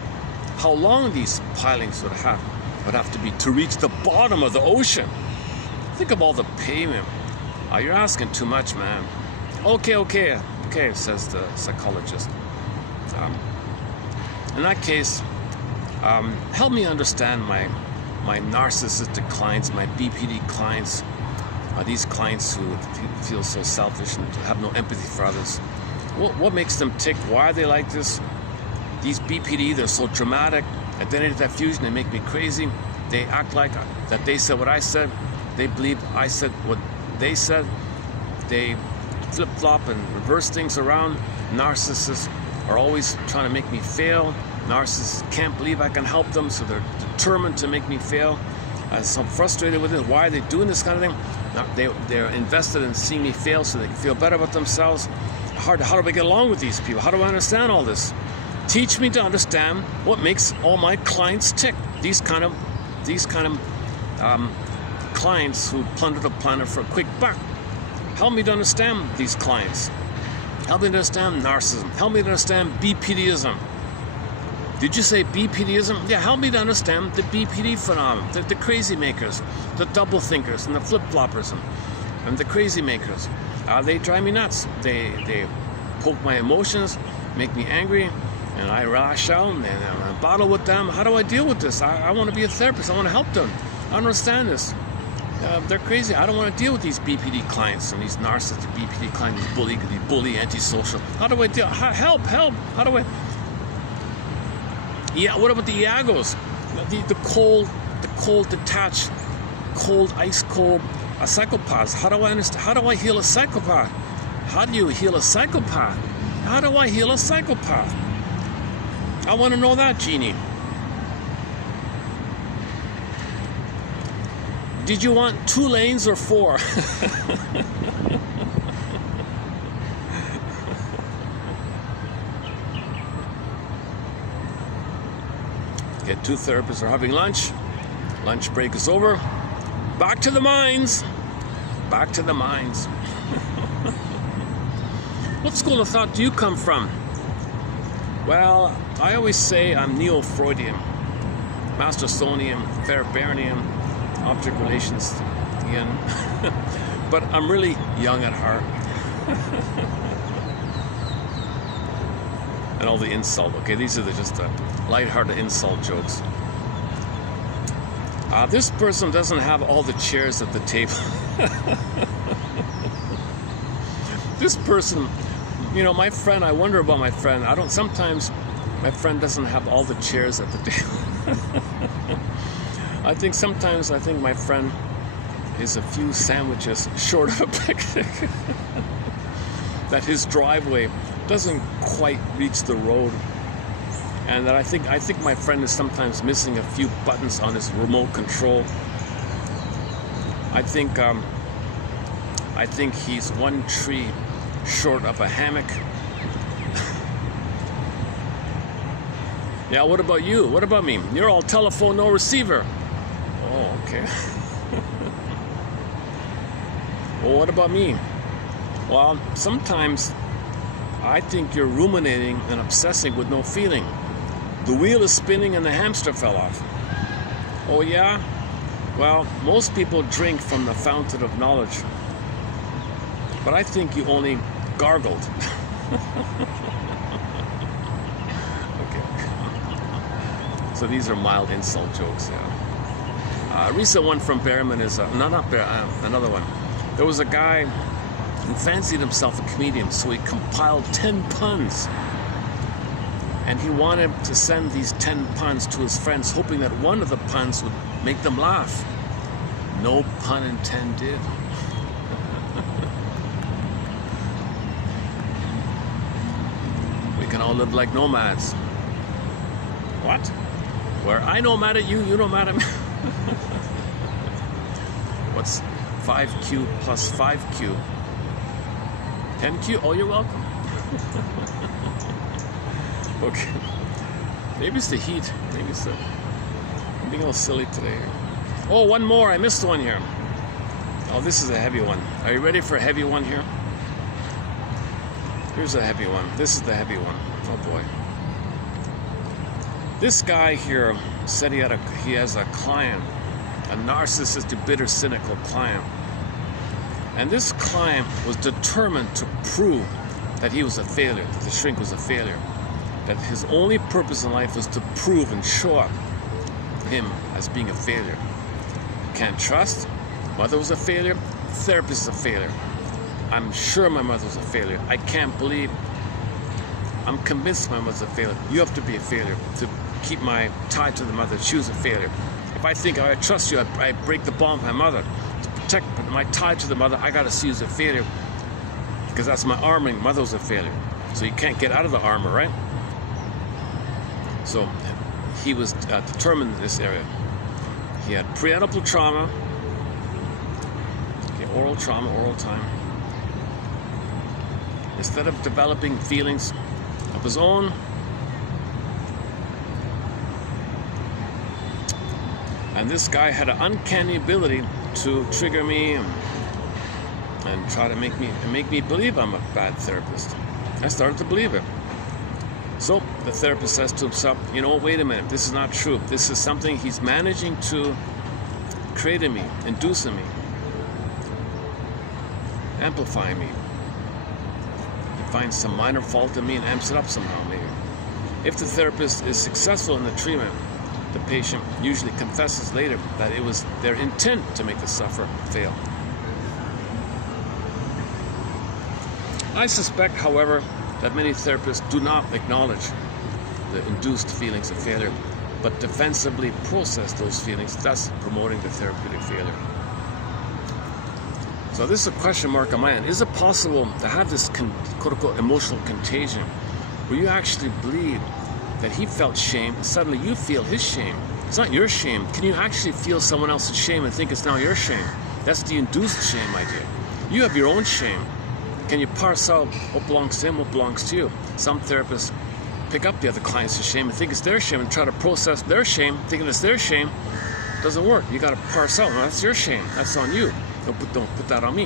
these pilings would have to be to reach the bottom of the ocean. Think of all the pavement. You're asking too much, man." Okay, says the psychologist. In that case, help me understand my narcissistic clients, my BPD clients, these clients who feel so selfish and have no empathy for others. What makes them tick? Why are they like this? These BPD, they're so dramatic. Identity theft fusion, they make me crazy. They act like that they said what I said. They believe I said what they said. They flip-flop and reverse things around. Narcissists are always trying to make me fail. Narcissists can't believe I can help them, so they're determined to make me fail. So I'm frustrated with it. Why are they doing this kind of thing? They're invested in seeing me fail so they can feel better about themselves. How do I get along with these people? How do I understand all this? Teach me to understand what makes all my clients tick. These kind of clients who plunder the planet for a quick buck. Help me to understand these clients. Help me to understand narcissism. Help me to understand BPDism. Did you say BPDism? Yeah, help me to understand the BPD phenomenon, the crazy makers, the double thinkers, and the flip-floppers, and the crazy makers. They drive me nuts. They poke my emotions, make me angry, and I lash out and I battle with them. How do I deal with this? I want to be a therapist. I want to help them. I don't understand this. They're crazy. I don't want to deal with these BPD clients and these narcissistic BPD clients, these bully, antisocial. How do I deal? Help! How do I? Yeah. What about the Iagos? The cold, detached, cold, ice cold psychopaths. How do I understand? How do I heal a psychopath? How do you heal a psychopath? How do I heal a psychopath? I want to know that, Jeannie. Did you want 2 lanes or 4? Get 2 therapists are having lunch. Lunch break is over. Back to the mines. Back to the mines. What school of thought do you come from? Well, I always say I'm Neo-Freudian, Mastersonian, Fairbairnian, object relations, Ian. But I'm really young at heart. And all the insult. Okay, these are just the lighthearted insult jokes. This person doesn't have all the chairs at the table. This person, you know, my friend, I wonder about my friend. Sometimes my friend doesn't have all the chairs at the table. Sometimes I think my friend is a few sandwiches short of a picnic. That his driveway doesn't quite reach the road. And that I think my friend is sometimes missing a few buttons on his remote control. I think he's 1 tree short of a hammock. Yeah, what about you? What about me? You're all telephone, no receiver. Oh, okay. Well, what about me? Well, sometimes I think you're ruminating and obsessing with no feeling. The wheel is spinning and the hamster fell off. Oh yeah? Well, most people drink from the fountain of knowledge. But I think you only gargled. Okay. So these are mild insult jokes, yeah. A recent one from Behrman is, another one. There was a guy who fancied himself a comedian, so he compiled 10 puns. And he wanted to send these 10 puns to his friends, hoping that one of the puns would make them laugh. No pun intended. We can all live like nomads. What? Where I nomad at you, you nomad at me. What's 5Q plus 5Q? 10Q? Oh, you're welcome. Okay. Maybe it's the heat. Maybe it's the... I'm being a little silly today. Oh, one more. I missed one here. Oh, this is a heavy one. Are you ready for a heavy one here? Here's a heavy one. This is the heavy one. Oh boy. This guy here said he has a client, a narcissistic, bitter, cynical client. And this client was determined to prove that he was a failure, that the shrink was a failure. That his only purpose in life was to prove and show up him as being a failure. Can't trust. Mother was a failure. Therapist is a failure. I'm sure my mother was a failure. I can't believe. I'm convinced my mother's a failure. You have to be a failure to keep my tie to the mother. She was a failure. If I think I trust you, I break the bond with my mother. To protect my tie to the mother, I gotta see you as a failure. Because that's my armoring. Mother was a failure. So you can't get out of the armor, right? So he was determined in this area. He had prenatal trauma, okay, oral trauma, oral time. Instead of developing feelings of his own, and this guy had an uncanny ability to trigger me and try to make me believe I'm a bad therapist. I started to believe it. So the therapist says to himself, you know, wait a minute, this is not true. This is something he's managing to create in me, induce in me, amplify me. He finds some minor fault in me and amps it up somehow, maybe. If the therapist is successful in the treatment, the patient usually confesses later that it was their intent to make the sufferer fail. I suspect, however, that many therapists do not acknowledge the induced feelings of failure, but defensively process those feelings, thus promoting the therapeutic failure. So this is a question mark on my end. Is it possible to have this quote-unquote emotional contagion where you actually believe that he felt shame and suddenly you feel his shame? It's not your shame. Can you actually feel someone else's shame and think it's now your shame? That's the induced shame idea. You have your own shame. Can you parse out what belongs to him, what belongs to you? Some therapists pick up the other client's shame and think it's their shame and try to process their shame, thinking it's their shame. It doesn't work. You got to parse out. No, that's your shame. That's on you. Don't put that on me.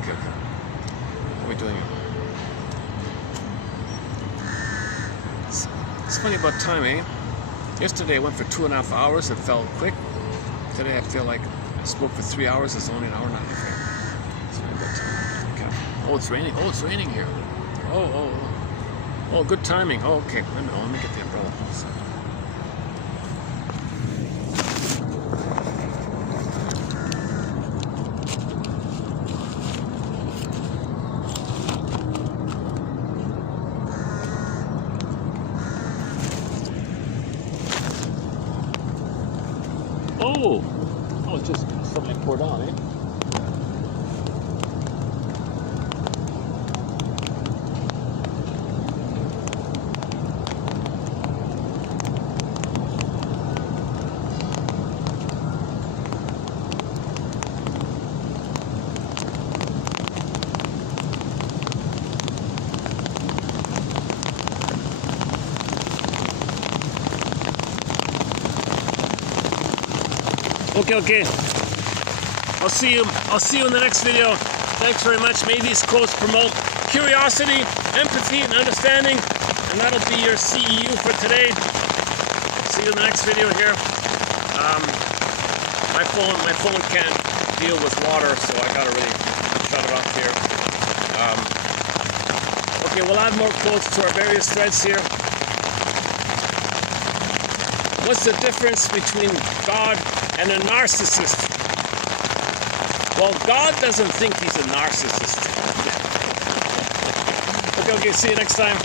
Okay. What are we doing? It's funny about time, eh? Yesterday I went for 2.5 hours. It felt quick. Today I feel like I spoke for 3 hours. It's only an hour and a half. It's funny about time. Okay. Oh, it's raining. Oh, it's raining here. Oh, good timing. Oh, okay. Let me get the umbrella. Oh, it's just something poured on, eh? Okay. I'll see you in the next video. Thanks very much. May these quotes promote curiosity, empathy, and understanding. And that'll be your CEU for today. See you in the next video here. My phone can't deal with water, so I gotta really shut it off here. Okay, we'll add more quotes to our various threads here. What's the difference between God and a narcissist? Well, God doesn't think he's a narcissist. Okay, see you next time.